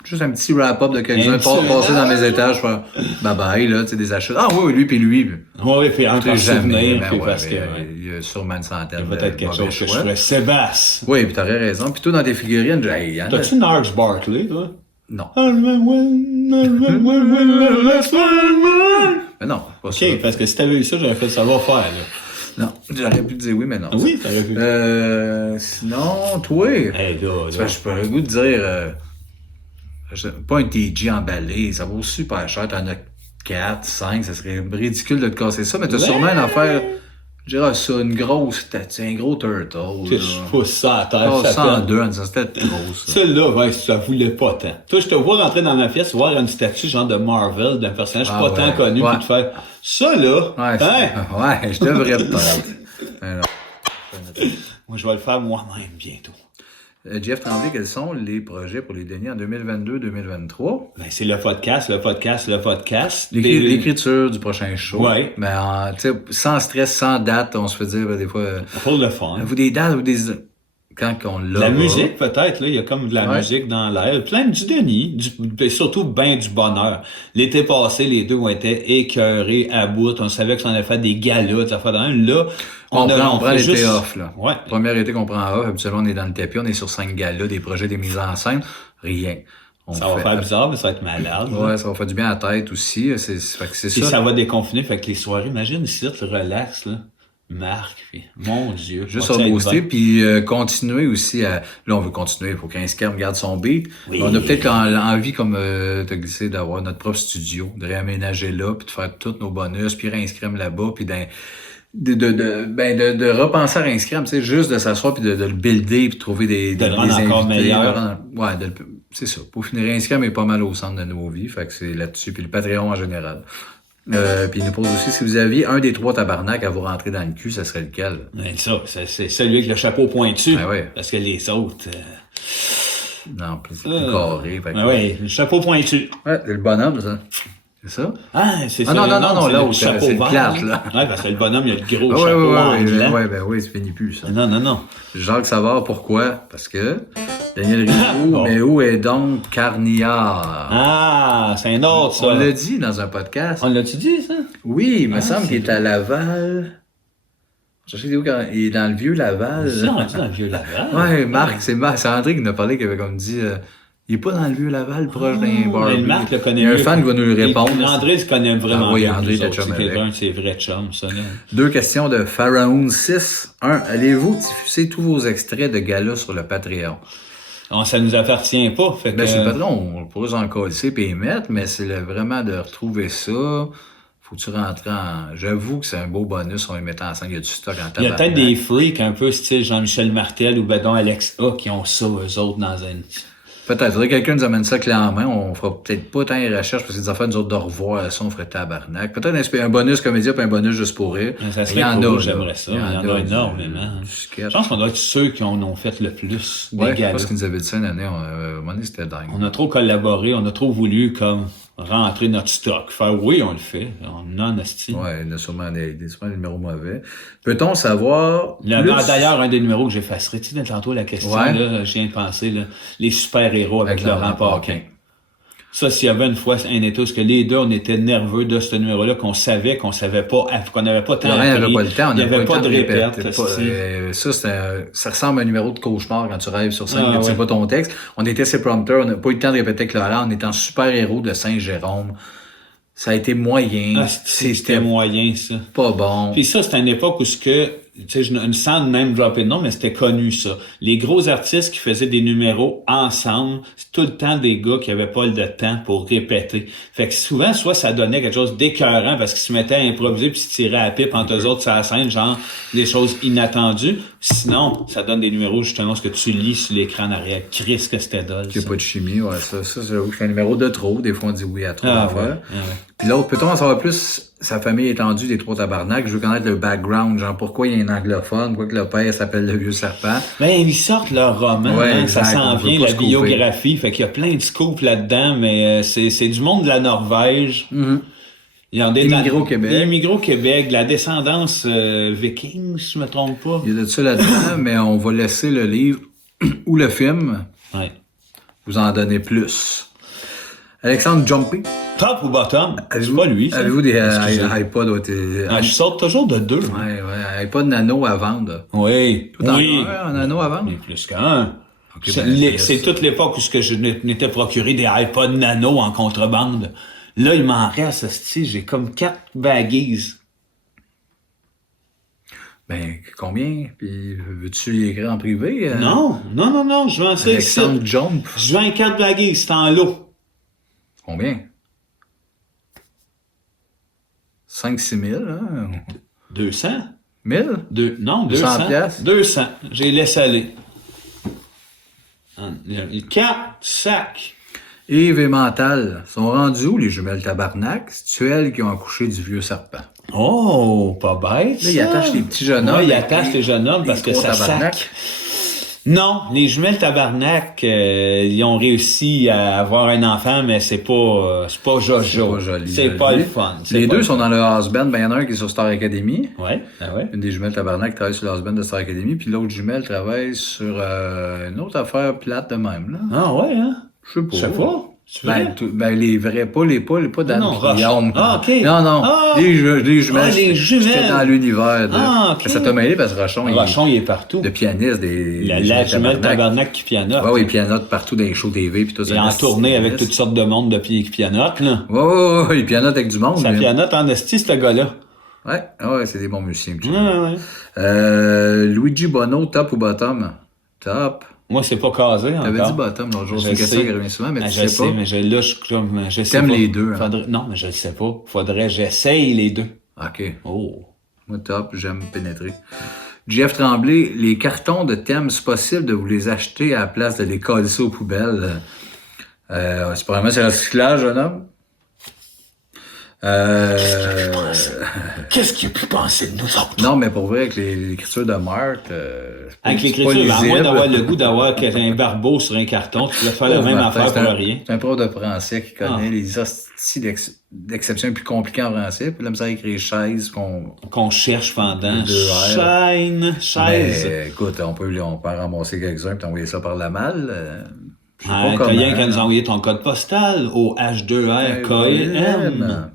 juste un petit wrap-up de quelques-uns, passer dans mes étages, faire bye-bye, là, tu sais, des achats. Ah oui, lui, puis lui. Oui, puis entre souvenirs, puis parce que... Il y a sûrement une centaine. Il y a peut-être quelque chose que je ferais. Sébastien. Oui, puis t'aurais raison. Puis toi, dans tes figurines, t'as-tu une Nars Barkley, toi? Non. Mais non, pas ça. OK, parce que si t'avais eu ça, j'aurais fait ça va faire, là. Non, j'aurais pu te dire oui, mais non. Oui, t'aurais pu. Sinon, toi. Hey, là. Je pourrais le goût de dire, pas un TG emballé, ça vaut super cher, t'en as 4, 5, ça serait ridicule de te casser ça, mais t'as sûrement une affaire, je dirais ça, une grosse, un gros turtle. Tu pousses ça à terre, ça en deux, en disant, c'était trop, ça. Celle-là, ouais, ça voulait pas tant. Toi, je te vois rentrer dans ma pièce, voir une statue genre de Marvel, d'un personnage pas tant connu, puis te faire, ça là, ouais, je devrais peut-être. Moi, je vais le faire moi-même bientôt. Jeff Tremblay, quels sont les projets pour les Denis en 2022-2023? Ben, c'est le podcast. L'écriture du prochain show. Ouais. Mais sans stress, sans date, on se fait dire des fois. Pour le fun. Vous des dates ou des. Quand on l'a. La musique, peut-être, là. Il y a comme de la musique dans l'air. Plein du Denis. Surtout ben du bonheur. L'été passé, les deux ont été écœurés à bout. On savait que ça en avait fait des galas, ça fait dans là. On prend l'été juste... off, là. Ouais. Premier été qu'on prend off, habituellement, on est dans le tapis, on est sur 5 galas, des projets, des mises en scène. Rien. Ça va faire bizarre, mais ça va être malade. Ouais, ça va faire du bien à la tête aussi. C'est ça. Ça va déconfiner, fait que les soirées, imagine ici, tu relaxes, là. Marc, puis, mon Dieu. Juste à booster, puis continuer aussi à... Là, on veut continuer, il faut qu'un Scarm garde son beat. Oui. On a peut-être envie, comme t'as glissé, d'avoir notre propre studio, de réaménager là, puis de faire tous nos bonus, puis réinscrire là-bas, puis de repenser à Rince-Crème, tu sais, juste de s'asseoir puis de le builder puis de trouver des le rendre encore invités, meilleur. ouais, c'est ça. Pour finir, Rince-Crème est pas mal au centre de nos vies, fait que c'est là-dessus, puis le Patreon en général. Puis il nous pose aussi, si vous aviez un des 3 tabarnak à vous rentrer dans le cul, ça serait lequel? Ben, ça, c'est celui avec le chapeau pointu. Ah ouais. Parce que les autres... Non, plus carré. Fait que... Ben oui, le chapeau pointu. Ouais, c'est le bonhomme, ça. C'est ça? Ah, c'est ça. Non, c'est là, le chapeau c'est le vert. plate, là. Ouais, parce que le bonhomme, il a le gros Ah, chapeau en ouais, blanc. ben oui, ça finit plus, ça. Non. Jacques Savard, pourquoi? Parce que Daniel Rigaud, Bon. mais où est donc Carniard? Ah, c'est un autre, ça. On l'a dit dans un podcast. On l'a-tu dit, ça? Oui, il me semble qu'il est à Laval. Je sais où il est dans le vieux Laval. C'est rendu dans le vieux Laval. Ouais, Marc, c'est André qui nous a parlé, qui avait comme dit, il est pas dans le vieux Laval, proche d'un bar. Mais le Marc le connaît Il y a un mieux. fan qui va nous le répondre. André se connaît vraiment Ah oui, mieux. André que nous était autres. chum C'est avec. quelqu'un de ses vrais chums, ça. Là. 2 questions de Pharaon 6. 1. Allez-vous diffuser tous vos extraits de gala sur le Patreon? Non, ça nous appartient pas. Fait que, Ben, sur le Patreon, on pourrait s'en coller et y mettre, mais c'est vraiment de retrouver ça. Faut-tu rentrer en... J'avoue que c'est un beau bonus, on va le mettre ensemble. Il y a du stock en tabac. il y a peut-être des freaks un peu style Jean-Michel Martel ou ben donc Alex A qui ont ça, eux autres, dans un... Peut-être. Faudrait que quelqu'un nous amène ça clé en main. On fera peut-être pas tant les recherches parce que des affaires, nous autres, de revoir ça, on ferait tabarnak. Peut-être un bonus comédien puis un bonus juste pour rire. Ça Il serait y en cool, a, j'aimerais là. ça. Il y en a énormément. Du sketch. Je pense qu'on doit être ceux qui en ont fait le plus des Ouais, je galas. pense qu'ils nous avaient dit ça une année. À un moment donné, c'était dingue. On a trop collaboré, on a trop voulu comme rentrer notre stock. Faire oui, on le fait. On en esti. Ouais, il y en a sûrement des numéros mauvais. Peut-on savoir D'ailleurs, un des numéros que j'effacerai, tu sais, tantôt la question, Ouais. là, je viens de penser, là, les super-héros avec Avec Laurent Laurent Paquin. Ça, s'il y avait une fois un état, parce que les deux, on était nerveux de ce numéro-là, qu'on savait qu'on n'avait pas tant Laurent appris. n'avait pas le temps, on Il n'y n'avait avait pas pas le de temps de répète. répéter. Ça ressemble à un numéro de cauchemar quand tu rêves sur scène, Ah, que tu sais ouais. pas ton texte. On était ses prompteurs, on n'a pas eu le temps de répéter avec Laurent, on était en super-héros de Saint-Jérôme. Ça a été moyen. Ah, c'était moyen, ça. pas bon. Puis ça, c'était une époque où ce que, tu sais, je ne sens même dropper de nom, mais c'était connu, ça. Les gros artistes qui faisaient des numéros ensemble, c'est tout le temps des gars qui avaient pas le temps pour répéter. Fait que souvent, soit ça donnait quelque chose d'écœurant parce qu'ils se mettaient à improviser puis se tiraient à la pipe entre eux autres sur la scène, genre des choses inattendues. Sinon, ça donne des numéros, justement, ce que tu lis sur l'écran en arrière. Chris, que c'était dole. Il n'y a ça. pas de chimie, ouais. Ça, j'avoue que c'est un numéro de trop. Des fois, on dit oui à trop. Ah, d'affaires. ouais. Ah, ouais. Puis l'autre, peut-on en savoir plus sa famille étendue des 3 tabarnak? Je veux connaître le background, genre pourquoi il y a un anglophone, pourquoi que le père s'appelle le vieux serpent. Ben, ils sortent leur roman, Ouais, hein, ça exact, s'en on veut vient, pas la se couper. biographie. Fait qu'il y a plein de scoops là-dedans, mais c'est du monde de la Norvège. Il y en a Immigrés au Québec. Des immigrés au Québec, la descendance viking, si je me trompe pas. Il y a de ça là-dedans, mais on va laisser le livre ou le film Ouais. vous en donner plus. Alexandre Jumpy. Top ou bottom? C'est pas lui, ça. Avez-vous des Excusez. iPod? Ah, je sors toujours de 2. Ouais, iPod Nano à vendre. Oui. Tout en Oui. un Nano à vendre? Mais plus qu'un. Ok, C'est ben, c'est toute l'époque où ce que je m'étais procuré des iPod Nano en contrebande. Là, il m'en reste, esti, j'ai comme 4 baggies. Ben, combien? Puis, veux-tu y écrire en privé? Non, je vends ça ici. Alexandre Jump. Je vends 4 baggies, c'est en lot. Combien? 5-6 000, hein? 200? 1000? Non, 200 200. piastres? 200. J'ai laissé aller. 4 sacs. Yves et Mental sont rendus où, les jumelles tabarnak? C'est-tu elles qui ont accouché du vieux serpent? Oh, pas bête. Là, ils ça. attachent les petits jeunes hommes. Ouais, ils avec attachent les jeunes hommes parce que gros ça tabarnak. sac. Non, les jumelles tabarnak, ils ont réussi à avoir un enfant, mais c'est pas Jojo. C'est pas joli. C'est pas le fun. C'est Les pas deux le sont dans le house band. Ben, il y en a un qui est sur Star Academy. Ouais, ah ouais. Une des jumelles tabarnak travaille sur le house band de Star Academy. Puis l'autre jumelle travaille sur une autre affaire plate de même, là. Ah ouais, hein? Je sais pas. Je sais pas. Tu veux? Les vrais, pas Dan non, et Guillaume. Ah, ok. Non. Ah. Les jumelles. Ah, les jumelles. C'était dans l'univers de. Ah, ok. Ça t'a mêlé parce que Rochon, il est partout. le pianiste des. La des jumelle tabarnak qui pianote. Ouais, il pianote partout dans les shows TV puis tout ça. Il est en tournée avec toutes sortes de monde de qui pianote, là. Ouais, il pianote avec du monde. Ça lui. pianote en esti, ce gars-là. Ouais, c'est des bons musiciens. Ouais. Luigi Bono, top ou bottom? Top. Moi, c'est pas casé encore. T'avais dit bottom l'autre jour. Je C'est une question sais. qui revient souvent, mais Ah, tu je sais pas. mais là, je sais T'aimes pas. les deux, hein? Non, mais je le sais pas. J'essaye les deux. OK. Oh. Moi, top, j'aime pénétrer. Jeff Tremblay, les cartons de thème, c'est possible de vous les acheter à la place de les coller aux poubelles. C'est probablement c'est recyclage, jeune homme. Qu'est-ce qu'il a pu penser de nous autres? Non, mais pour vrai, avec l'écriture de Marthe... Avec l'écriture, à moins d'avoir le goût d'avoir un barbeau sur un carton, tu peux faire la même affaire pour rien. C'est un prof de français qui connaît les hosties d'exception plus compliquées en français. Puis là, ça écrit chaise qu'on cherche pendant. Chaise. Mais écoute, on peut en ramasser quelques-uns et t'envoyer ça par la malle. T'as rien qu'à nous envoyer ton code postal au H2RKM.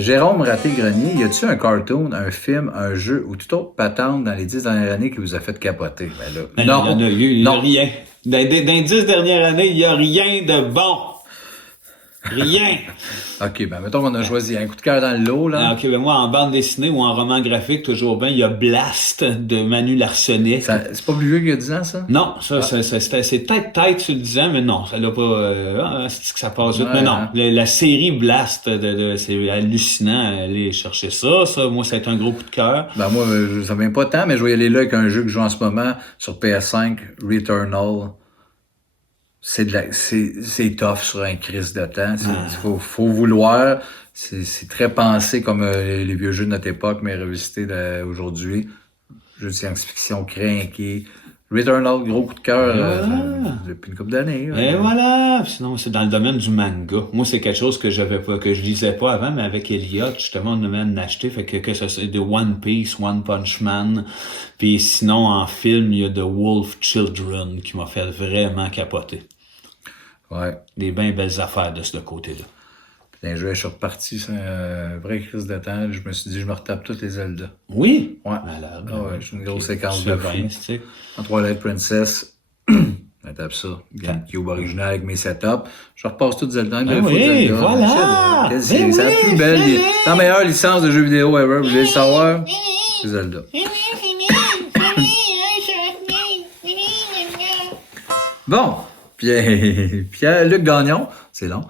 Jérôme Raté-Grenier, y a-tu un cartoon, un film, un jeu ou toute autre patente dans les 10 dernières années qui vous a fait capoter? Ben là, non, il y a rien. Dans les 10 dernières années, il n'y a rien de bon. Rien. OK, ben mettons qu'on a choisi un coup de cœur dans le lot, là. OK, ben moi, en bande dessinée ou en roman graphique, toujours bien, il y a Blast de Manu Larsenet. C'est pas plus vieux qu'il y a 10 ans, ça? Non, c'est peut-être sur 10 ans, mais non, ça l'a pas... c'est que ça passe vite. Mais non, la série Blast, c'est hallucinant, aller chercher ça. Moi, ça a été un gros coup de cœur. Ben moi, ça vient pas tant, mais je vais y aller là avec un jeu que je joue en ce moment sur PS5, Returnal. C'est tough sur un crise de temps. Faut vouloir. C'est très pensé comme les vieux jeux de notre époque, mais revisités aujourd'hui. Jeu de science-fiction crinqué. Returnal, gros coup de cœur depuis une couple d'années. Et voilà! Sinon, c'est dans le domaine du manga. Moi, c'est quelque chose que je lisais pas avant, mais avec Elliot, justement, on devait en acheter. Fait que ça c'est de One Piece, One Punch Man. Puis sinon, en film, il y a The Wolf Children qui m'a fait vraiment capoter. Ouais. Des bien belles affaires de ce côté-là. Un jeu, je suis reparti, c'est un vrai crise de temps. Je me suis dit, je me retape toutes les Zelda. Oui? Ouais. Malade. J'ai une grosse séquence de fou. En Twilight Princess, je tape ça. GameCube original avec mes setups. Je repasse tout Zelda. Oui, voilà! C'est la plus belle. La meilleure licence de jeux vidéo ever. Vous voulez le savoir? C'est Zelda. Bon. Pierre-Luc Gagnon, c'est long.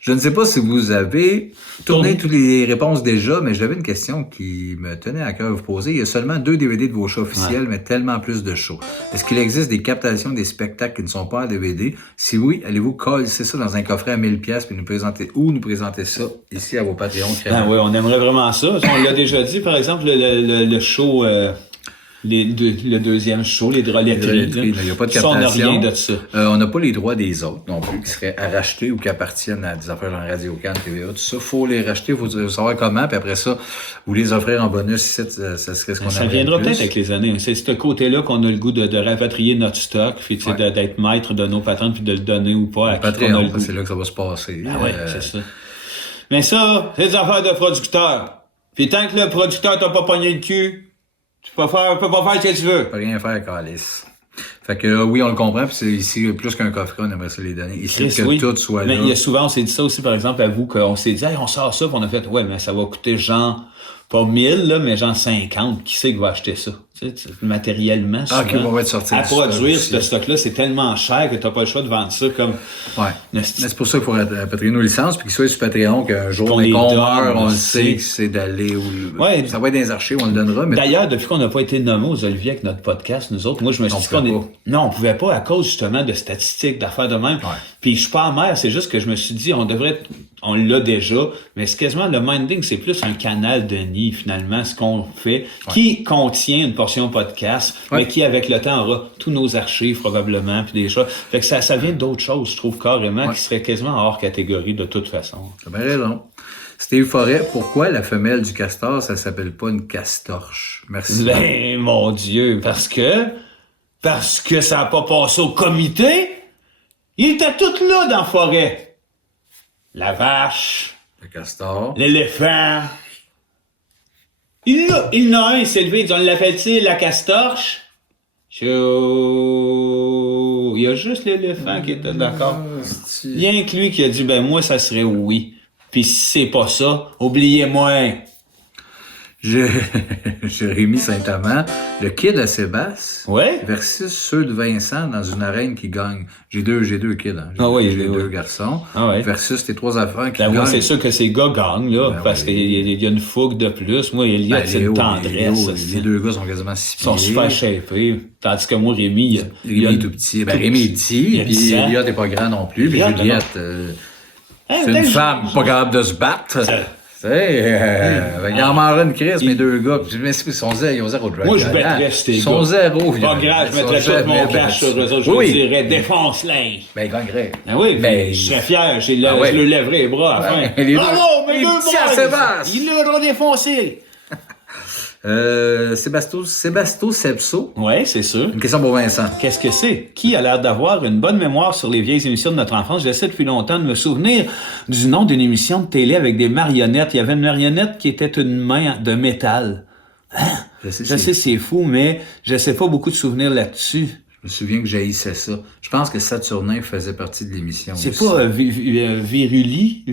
Je ne sais pas si vous avez tourné toutes les réponses déjà, mais j'avais une question qui me tenait à cœur de vous poser. Il y a seulement 2 DVD de vos shows officiels, mais tellement plus de shows. Est-ce qu'il existe des captations des spectacles qui ne sont pas en DVD? Si oui, allez-vous coller ça dans un coffret à 1000$ puis nous présenter ça ici à vos Patreons? Oui, on aimerait vraiment ça. On l'a déjà dit, par exemple, le show... le deuxième show, les drôleries. Il n'y a pas de captation. Ça, on n'a rien de ça. On n'a pas les droits des autres non plus, qui seraient à racheter ou qui appartiennent à des affaires dans Radio-Can, TVA, tout ça. Faut les racheter, faut savoir comment, puis après ça, vous les offrir en bonus, ça serait ce qu'on Ça viendra peut-être avec les années. C'est ce côté-là qu'on a le goût de rapatrier notre stock, puis d'être maître de nos patentes, puis de le donner ou pas à qui on a le goût. C'est là que ça va se passer. C'est ça. Mais ça, c'est des affaires de producteurs. Puis tant que le producteur t'a pas pogné le cul, tu peux pas faire ce que tu veux. Tu peux rien faire, calice. Fait que oui, on le comprend, puis c'est ici, plus qu'un coffret, on aimerait ça les donner. Ici, que tout soit là. Mais il y a souvent, on s'est dit ça aussi, par exemple, à vous, qu'on s'est dit, hey, on sort ça, puis on a fait, ouais, mais ça va coûter genre, pas 1000, là, mais genre 50. Qui c'est qui va acheter ça? Tu sais, matériellement, souvent, on va être sorti à produire ce stock-là, c'est tellement cher que t'as pas le choix de vendre ça comme... Ouais. Mais c'est pour ça qu'il faut rapatrier nos licences, puis qu'ils soient sur Patreon, qu'un jour, mais qu'on meurt, on le sait que c'est d'aller où... Ouais. Ça va être dans les archives, on le donnera, mais... D'ailleurs, depuis qu'on n'a pas été nommés aux Olivier avec notre podcast, nous autres, moi, je me suis dit qu'on est... Non, on pouvait pas à cause, justement, de statistiques, d'affaires de même. Ouais. Puis je suis pas amer, c'est juste que je me suis dit, on l'a déjà, mais c'est quasiment le minding, c'est plus un canal de nid, finalement, ce qu'on fait, qui contient une portion podcast, mais qui, avec le temps, aura tous nos archives, probablement, puis des choses. Fait que ça vient d'autres choses, je trouve, carrément, qui seraient quasiment hors catégorie, de toute façon. T'as bien raison. Steve Forêt, pourquoi la femelle du castor, ça s'appelle pas une castorche? Merci. Ben, mon Dieu, parce que ça a pas passé au comité. Il était tout là dans la forêt. La vache. Le castor. L'éléphant. Il y en a un, il s'est levé, il dit, on l'appelle-t-il la castorche? Il y a juste l'éléphant qui était d'accord. Rien que lui qui a dit, ben moi, ça serait oui. Puis si c'est pas ça, oubliez-moi. Jérémy Saint-Amand, le kid à Sébastien Ouais. versus ceux de Vincent dans une arène qui gagne. J'ai deux kids, hein. J'ai deux garçons. Ah ouais. Versus tes 3 enfants qui Ben, gagnent. moi, c'est sûr que ces gars gagnent, là, parce qu'il y a une fougue de plus. Moi, Elliot, c'est une tendresse. Les 2 gars sont quasiment 6 pieds. Ils sont super shapés. Tandis que moi, Rémi, Rémi est tout petit. Ben, Rémi est petit, puis Elliot n'est pas grand non plus. Puis Juliette, c'est une femme pas capable de se battre. Tu sais, il en mangeait une crise, mes 2 gars. Mais ils ont 0 drive. Moi, je battrais ces gars. Ils sont 0. Pas grave, je mettrais tout mon cash sur eux autres. Je leur dirais, défonce-les. Ben, ils gagneraient. Ah oui, je serais fier. Je le lèverais les bras à la fin. Bravo, mes 2 bras! Ils l'ont défoncé. Sébasto Sepso. Oui, c'est sûr. Une question pour Vincent. Qu'est-ce que c'est? Qui a l'air d'avoir une bonne mémoire sur les vieilles émissions de notre enfance? J'essaie depuis longtemps de me souvenir du nom d'une émission de télé avec des marionnettes. Il y avait une marionnette qui était une main de métal. Hein? Je sais, c'est fou, mais je sais pas beaucoup de souvenirs là-dessus. Je me souviens que j'haïssais ça. Je pense que Saturnin faisait partie de l'émission. C'est pas Virulis?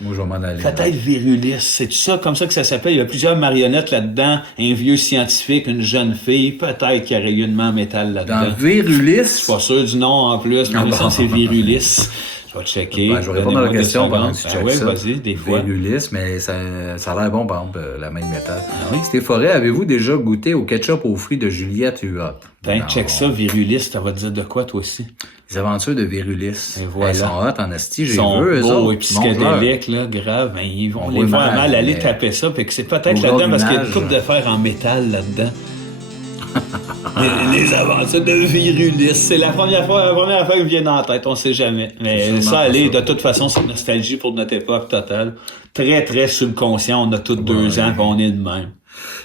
Moi, je vais m'en aller. Peut-être Virulis, c'est ça, comme ça que ça s'appelle. Il y a plusieurs marionnettes là-dedans. Un vieux scientifique, une jeune fille. Peut-être qu'il y aurait eu une main en métal là-dedans. Dans Virulis? Je suis pas sûr du nom en plus, mais ça, c'est Virulis. Je vais checker. Ben, je vais répondre à la question pendant que tu checkes ça. Vas-y, des fois. Virulis, mais ça a l'air bon, par exemple, la main de métal. Ah oui? C'était Forêt, avez-vous déjà goûté au ketchup aux fruits de Juliette Huot? Ben, check ça, Virulis, ça va te dire de quoi, toi aussi? Les aventures de Virulis. Et voilà. Elles sont hot en asti, j'ai vu, eux autres. Et psychédéliques, là, grave. Ben, ils vont les voir mal aller taper ça, puis que c'est peut-être là-dedans, parce qu'il y a une coupe de fer en métal là-dedans. Les aventures de Virulis, c'est la première fois qui me vient en tête, on sait jamais. Mais ça, allez, de toute façon, c'est nostalgie pour notre époque totale. Très, très subconscient, on a tous 2 ans, puis on est de même.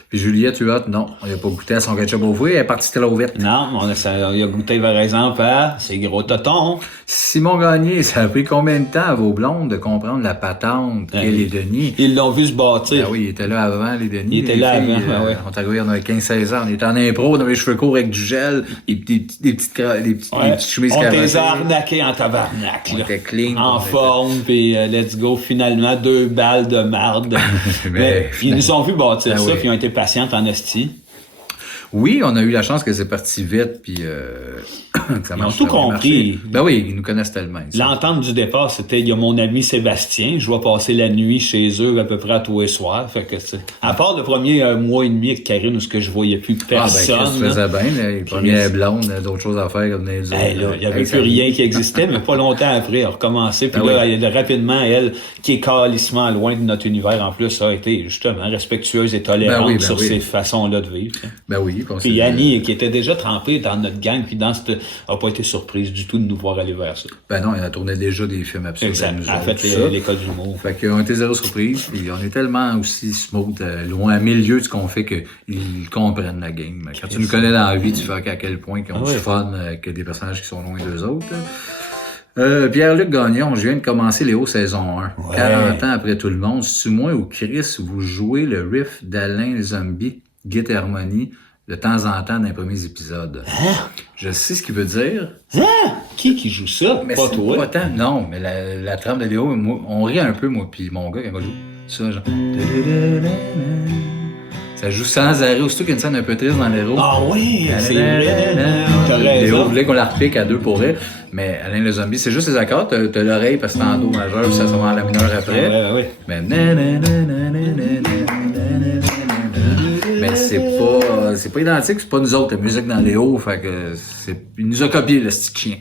Puis Juliette Huot, non, on n'a pas goûté à son ketchup au fruit, elle est partie trop vite. Non, on a goûté par exemple à ces gros totons. Simon Gagné, ça a pris combien de temps à vos blondes de comprendre la patente qu'est les Denis? Ils l'ont vu se bâtir. Ben oui, il était là avant, les Denis. Il était là avant, ouais. On est arrivé, on avait 15-16 ans, on était en impro, on avait les cheveux courts avec du gel, des petites chemises on carottées. On t'es arnaqués en tabarnak, on était clean. En forme, puis let's go, finalement, 2 balles de marde. mais ils nous ont vu bâtir ça, puis ils ont été patients en esti. Oui, on a eu la chance que c'est parti vite, puis que ça marche. Ils ont tout compris. Ben oui, ils nous connaissent tellement. L'entente du départ, c'était, il y a mon ami Sébastien, je vais passer la nuit chez eux à peu près à tous les soirs. Fait que, à part le premier mois et demi avec Karine où ce que je voyais plus personne. Ah, ben, Chris faisait bien, là. Les premières blondes, d'autres choses à faire comme les autres. Il y avait plus rien qui existait, mais pas longtemps après, elle a recommencé. Puis rapidement, elle, qui est calissement loin de notre univers, en plus, a été justement respectueuse et tolérante sur ces façons-là de vivre. Ben oui. Puis Annie, qui était déjà trempée dans notre gang, puis n'a pas été surprise du tout de nous voir aller vers ça. Ben non, elle a tourné déjà des films absurdes. Exact. Elle a fait l'école d'humour. Fait qu'on était 0 surprise, puis on est tellement aussi smooth, loin, milieu de ce qu'on fait qu'ils comprennent la game. Quand tu nous connais dans la vie, tu fais à quel point qu'on se fun avec des personnages qui sont loin d'eux autres. Pierre-Luc Gagnon, je viens de commencer Léo saison 1. 40 ans après tout le monde. C'est-tu moi ou Chris, vous jouez le riff d'Alain Zombie, Git Harmony, de temps en temps dans les premiers épisodes. Hein? Je sais ce qu'il veut dire. Hein? Qui joue ça? Mais pas toi. Pas tant. Non, mais la trame de Léo, moi, on rit un peu, moi, puis mon gars, quand il joue ça, genre... Ça joue sans arrêt. Aussitôt qu'il y a une scène un peu triste dans l'héros. Ah oui, c'est vrai. T'as raison. Léo voulait qu'on la repique à 2 pour elle. Mais Alain le Zombie, c'est juste les accords. T'as l'oreille parce que c'est en do majeur, puis ça va en la mineure après. Ouais. Mais mais c'est pas identique, c'est pas nous autres, la musique dans les hauts, fait que il nous a copié le petit chien.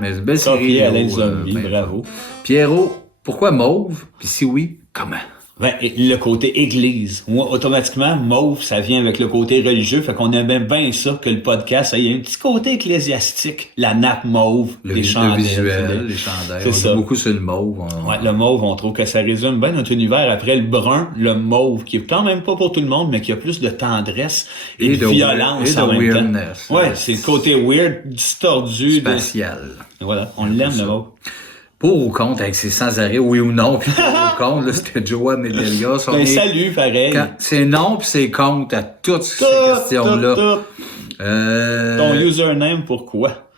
Mais c'est une belle série. Alain Zombie, bravo. Pierrot, pourquoi mauve? Puis si oui, comment? Ben, le côté église. Moi, automatiquement, mauve, ça vient avec le côté religieux. Fait qu'on aime bien ça que le podcast, il y a un petit côté ecclésiastique. La nappe mauve, les chandelles. Le visuel, les chandelles. C'est ça. Beaucoup sur le mauve. Ouais, le mauve, on trouve que ça résume bien notre univers. Après le brun, le mauve, qui est quand même pas pour tout le monde, mais qui a plus de tendresse et de violence en même weirdness. temps. Ouais, c'est le côté weird, distordu. Spatial. Voilà, on l'aime, le mauve. Pour ou contre, avec ses sans arrêt, oui ou non, puis pour ou contre, là, c'était Joa Medelia. Salut, pareil. C'est non, puis c'est contre à toutes ces questions-là. Ton username, pourquoi?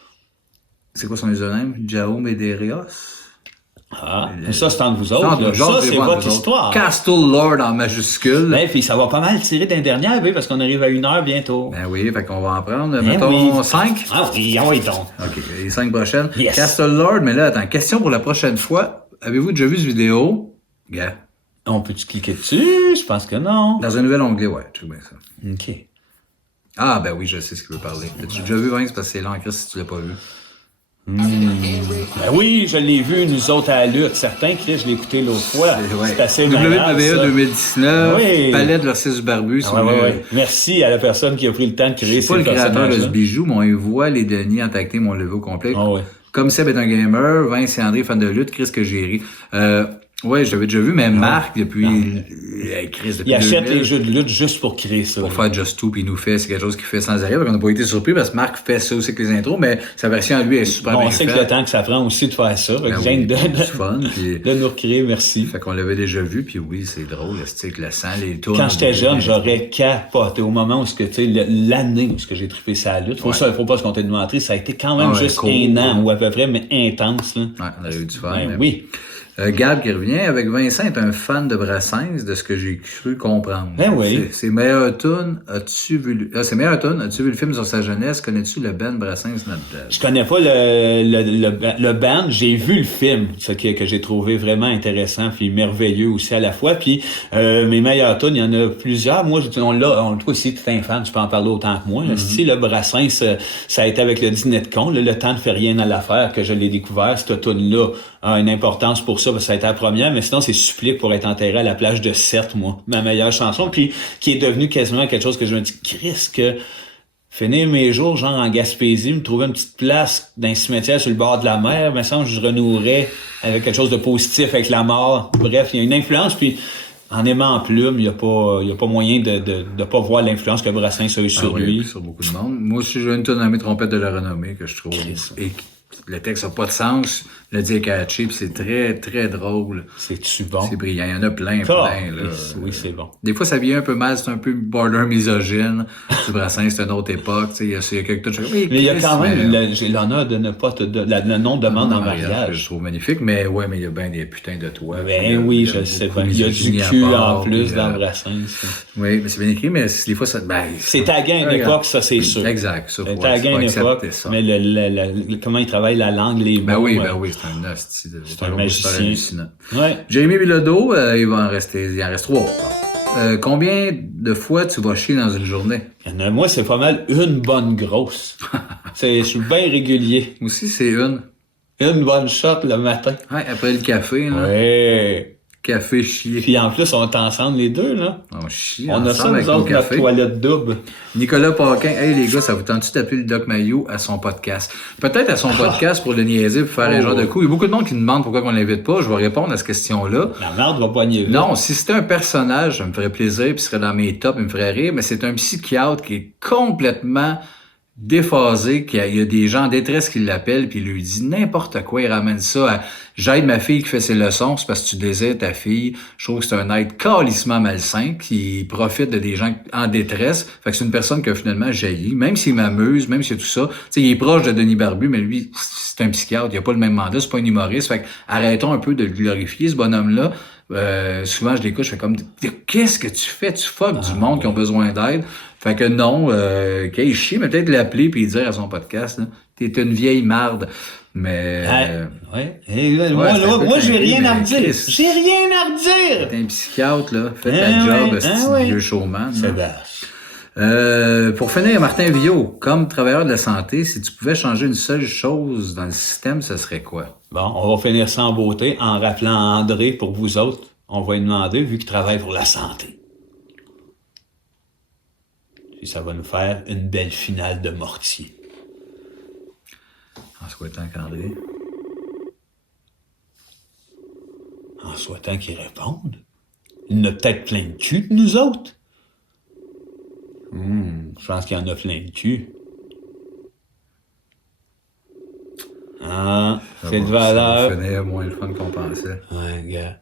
C'est quoi son username? Jao Mederios? Ah, mais ça, c'est entre vous autres. entre Là. nous Ça, autres, c'est entre votre nous autres. histoire. Castle Lord en majuscule. Ben, puis ça va pas mal tirer d'un dernier, oui, parce qu'on arrive à 1 heure bientôt. Ben oui, fait qu'on va en prendre, Ben mettons, oui. 5. Ah oui, ah oui, donc. OK, les 5 prochaines. Yes. Castle Lord, mais là, attends, question pour la prochaine fois. Avez-vous déjà vu cette vidéo? Gars. On peut-tu cliquer dessus? Je pense que non. Dans un nouvel onglet, ouais, tu vois bien ça. OK. Ah, ben oui, je sais ce qu'il veut parler. As-tu déjà vu, Vince, parce que c'est là en Christ si tu l'as pas vu. Ben oui, je l'ai vu, nous autres, à la lutte. Certains, Chris, je l'ai écouté l'autre fois. C'est assez malade, WWE ça. 2019, Oui. Palette versus Barbu. Ah, ouais. Merci à la personne qui a pris le temps de Je créer suis pas le ces créateur de ce personnages-là. bijou, mais on voit les Denis en tag team, on le veut au complet. Ah ouais. Comme Seb est un gamer, Vince et André fan de lutte, Chris que j'ai ri. Ouais, j'avais déjà vu, mais Marc, depuis Chris, depuis Il achète 2000, les jeux de lutte juste pour créer ça. pour faire Just Two, puis il nous fait, c'est quelque chose qu'il fait sans arrêt. On n'a pas été surpris parce que Marc fait ça aussi avec les intros, mais sa version à lui est super Bon, bien on sait que faite. le temps que ça prend aussi de faire ça. Fait que Ben je viens oui, de, c'est fun, puis de nous recréer, merci. fait qu'on l'avait déjà vu, puis oui, c'est drôle, le sang, les tours. Quand j'étais jeune, j'aurais capoté au moment où tu sais, l'année où j'ai trippé sa lutte. Faut pas se compter de mentir, ça a été quand même Ah ouais, juste cool. 1 an ou à peu près, mais intense. Là. Ouais, on a eu du fun. Ben mais- oui. Gab qui revient avec Vincent est un fan de Brassens, de ce que j'ai cru comprendre. Ben oui. C'est meilleur tune, as-tu vu c'est meilleur tune, as-tu vu le film sur sa jeunesse, connais-tu le Ben Brassens Not Dead? Je connais pas le band, j'ai vu le film, ce que j'ai trouvé vraiment intéressant puis merveilleux aussi à la fois. Puis mes meilleurs tunes, il y en a plusieurs. Moi, on le trouve aussi, tu es un fan, tu peux en parler autant que moi. Si le Brassens, ça a été avec le dîner de con, le temps ne fait rien à l'affaire que je l'ai découvert. Cette tune-là a une importance pour ça, parce que ça a été la première, mais sinon c'est Supplique pour être enterré à la plage de Sète, moi, ma meilleure chanson, puis qui est devenue quasiment quelque chose que je me dis, Chris, que finir mes jours, genre en Gaspésie, me trouver une petite place d'un cimetière sur le bord de la mer, me semble que je renouerais avec quelque chose de positif avec la mort. Bref, il y a une influence, puis en aimant en plume, il y a pas moyen de pas voir l'influence que Brassens a eu sur oui, lui. puis sur beaucoup de monde. Moi aussi, j'ai une tune dans mes trompettes de la renommée que je trouve. Et le texte n'a pas de sens, le dit est catchy, puis c'est très, très drôle. C'est-tu bon? C'est brillant. Il y en a plein, Ah, plein. Là. oui, c'est bon. Des fois, ça vient un peu mal, c'est un peu border misogyne. Du Brassens, c'est une autre époque. Il y a quelques trucs. Oui, Mais il y a Chris, quand même, mais- j'ai l'honneur de ne pas le non-demande en que mariage. je trouve magnifique, mais ouais, mais il y a bien des putains de toits. Ben oui, je le sais bien. Il y a du cul en plus dans Brassens. Oui, mais c'est bien écrit, mais des fois, ça. Ben, C'est tagué à une époque, ça, c'est sûr. Exact, ça. C'est tagué à une époque, mais comment il travaille la langue, les mots. Ben oui, c'est un hostie. C'est un magicien. hallucinant. Ouais. Jérémy Bilodeau, il en reste 3. Combien de fois tu vas chier dans une journée? Moi, c'est pas mal une bonne grosse. Je suis bien régulier. Moi aussi, c'est une. Une bonne shot le matin. Ouais, après le café, là. Ouais. Café chier. Puis en plus, on est ensemble les deux, là. On chie On a ça, ensemble avec nous nos autres, notre cafés. toilette double. Nicolas Paquin, hey les gars, ça vous tente-tu d'appeler le Doc Mayou à son podcast? Peut-être à son podcast pour le niaiser, pour faire les genres de coups. Il y a beaucoup de monde qui me demande pourquoi on l'invite pas. Je vais répondre à cette question-là. La merde va poigner vite. Non, si c'était un personnage, ça me ferait plaisir, puis il serait dans mes tops, il me ferait rire, mais c'est un psychiatre qui est complètement déphasé, qu'il y a des gens en détresse qui l'appellent, puis il lui dit n'importe quoi, il ramène ça à « j'aide ma fille qui fait ses leçons, c'est parce que tu désires ta fille ». Je trouve que c'est un être calissement malsain qui profite de des gens en détresse. Fait que c'est une personne qui a finalement jailli, même s'il m'amuse, même s'il y a tout ça. Tu sais, il est proche de Denis Barbu, mais lui, c'est un psychiatre, il a pas le même mandat, c'est pas un humoriste. Fait que arrêtons un peu de le glorifier, ce bonhomme-là. Souvent, je l'écoute, je fais comme « qu'est-ce que tu fais? Tu fuck du monde qui ont besoin d'aide. » Fait que non, qu'il chie, mais peut-être l'appeler puis dire à son podcast, là, t'es une vieille marde. Mais Ouais. Et là, moi, c'est un peu j'ai craqué, rien à mais redire. Chris, J'ai rien à redire. t'es un psychiatre, là. Fais ta Ah job, ouais, c'est ah ouais. vieux showman. là. Sébastien. Pour finir, Martin Villot, comme travailleur de la santé, si tu pouvais changer une seule chose dans le système, ce serait quoi? Bon, on va finir ça en beauté en rappelant André pour vous autres. On va lui demander, vu qu'il travaille pour la santé. Et ça va nous faire une belle finale de mortier. En souhaitant qu'André. En souhaitant qu'il réponde. Il en a peut-être plein de cul de nous autres. Je pense qu'il y en a plein de cul. Ah, c'est de valeur. Ça va finir moins le fun qu'on pensait. Ouais, gars.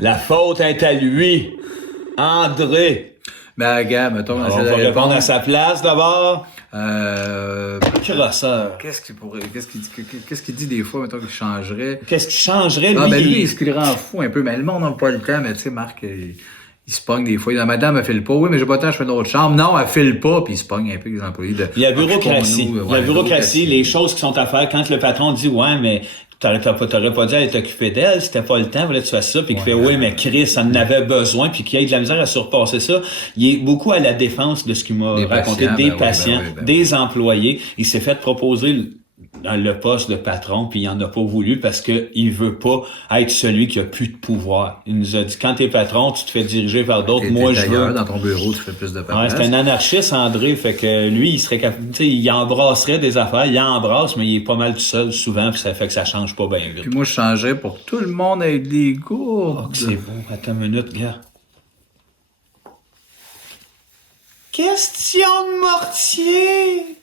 La faute est à lui. André. Mais gars, mettons, On va répondre à sa place d'abord. Crosseur. Qu'est-ce qu'il dit des fois, mettons, qu'il changerait? Qu'est-ce qui changerait, lui? Ah, ben lui, ce qui le rend fou un peu. Mais le monde n'a pas le temps, mais tu sais, Marc, il se pogne des fois. Il dit, madame, elle file pas. Oui, mais j'ai pas le temps, je fais une autre chambre. Non, elle file pas, puis il se pogne un peu les employés de. La bureaucratie. La bureaucratie, les choses qui sont à faire. Quand le patron dit, ouais, mais t'aurais pas dû aller t'occuper d'elle, c'était pas le temps, fallait que tu fasses ça, puis qu'il fait, oui, mais Chris, ça en avait besoin, puis qu'il ait de la misère à surpasser ça. Il est beaucoup à la défense de ce qu'il m'a raconté, des patients, des employés. Il s'est fait proposer le poste de patron, puis il en a pas voulu parce que il veut pas être celui qui a plus de pouvoir. Il nous a dit, quand t'es patron, tu te fais diriger par d'autres. Moi, je veux. Dans ton bureau, tu fais plus de paperasse. Ouais, c'est un anarchiste, André, fait que lui, il serait capable, tu sais, il embrasserait des affaires, il embrasse, mais il est pas mal tout seul souvent, puis ça fait que ça change pas bien vite. Puis moi, je changerais pour que tout le monde ait des gourdes. Oh, que c'est beau. Attends une minute, gars. Question de mortier!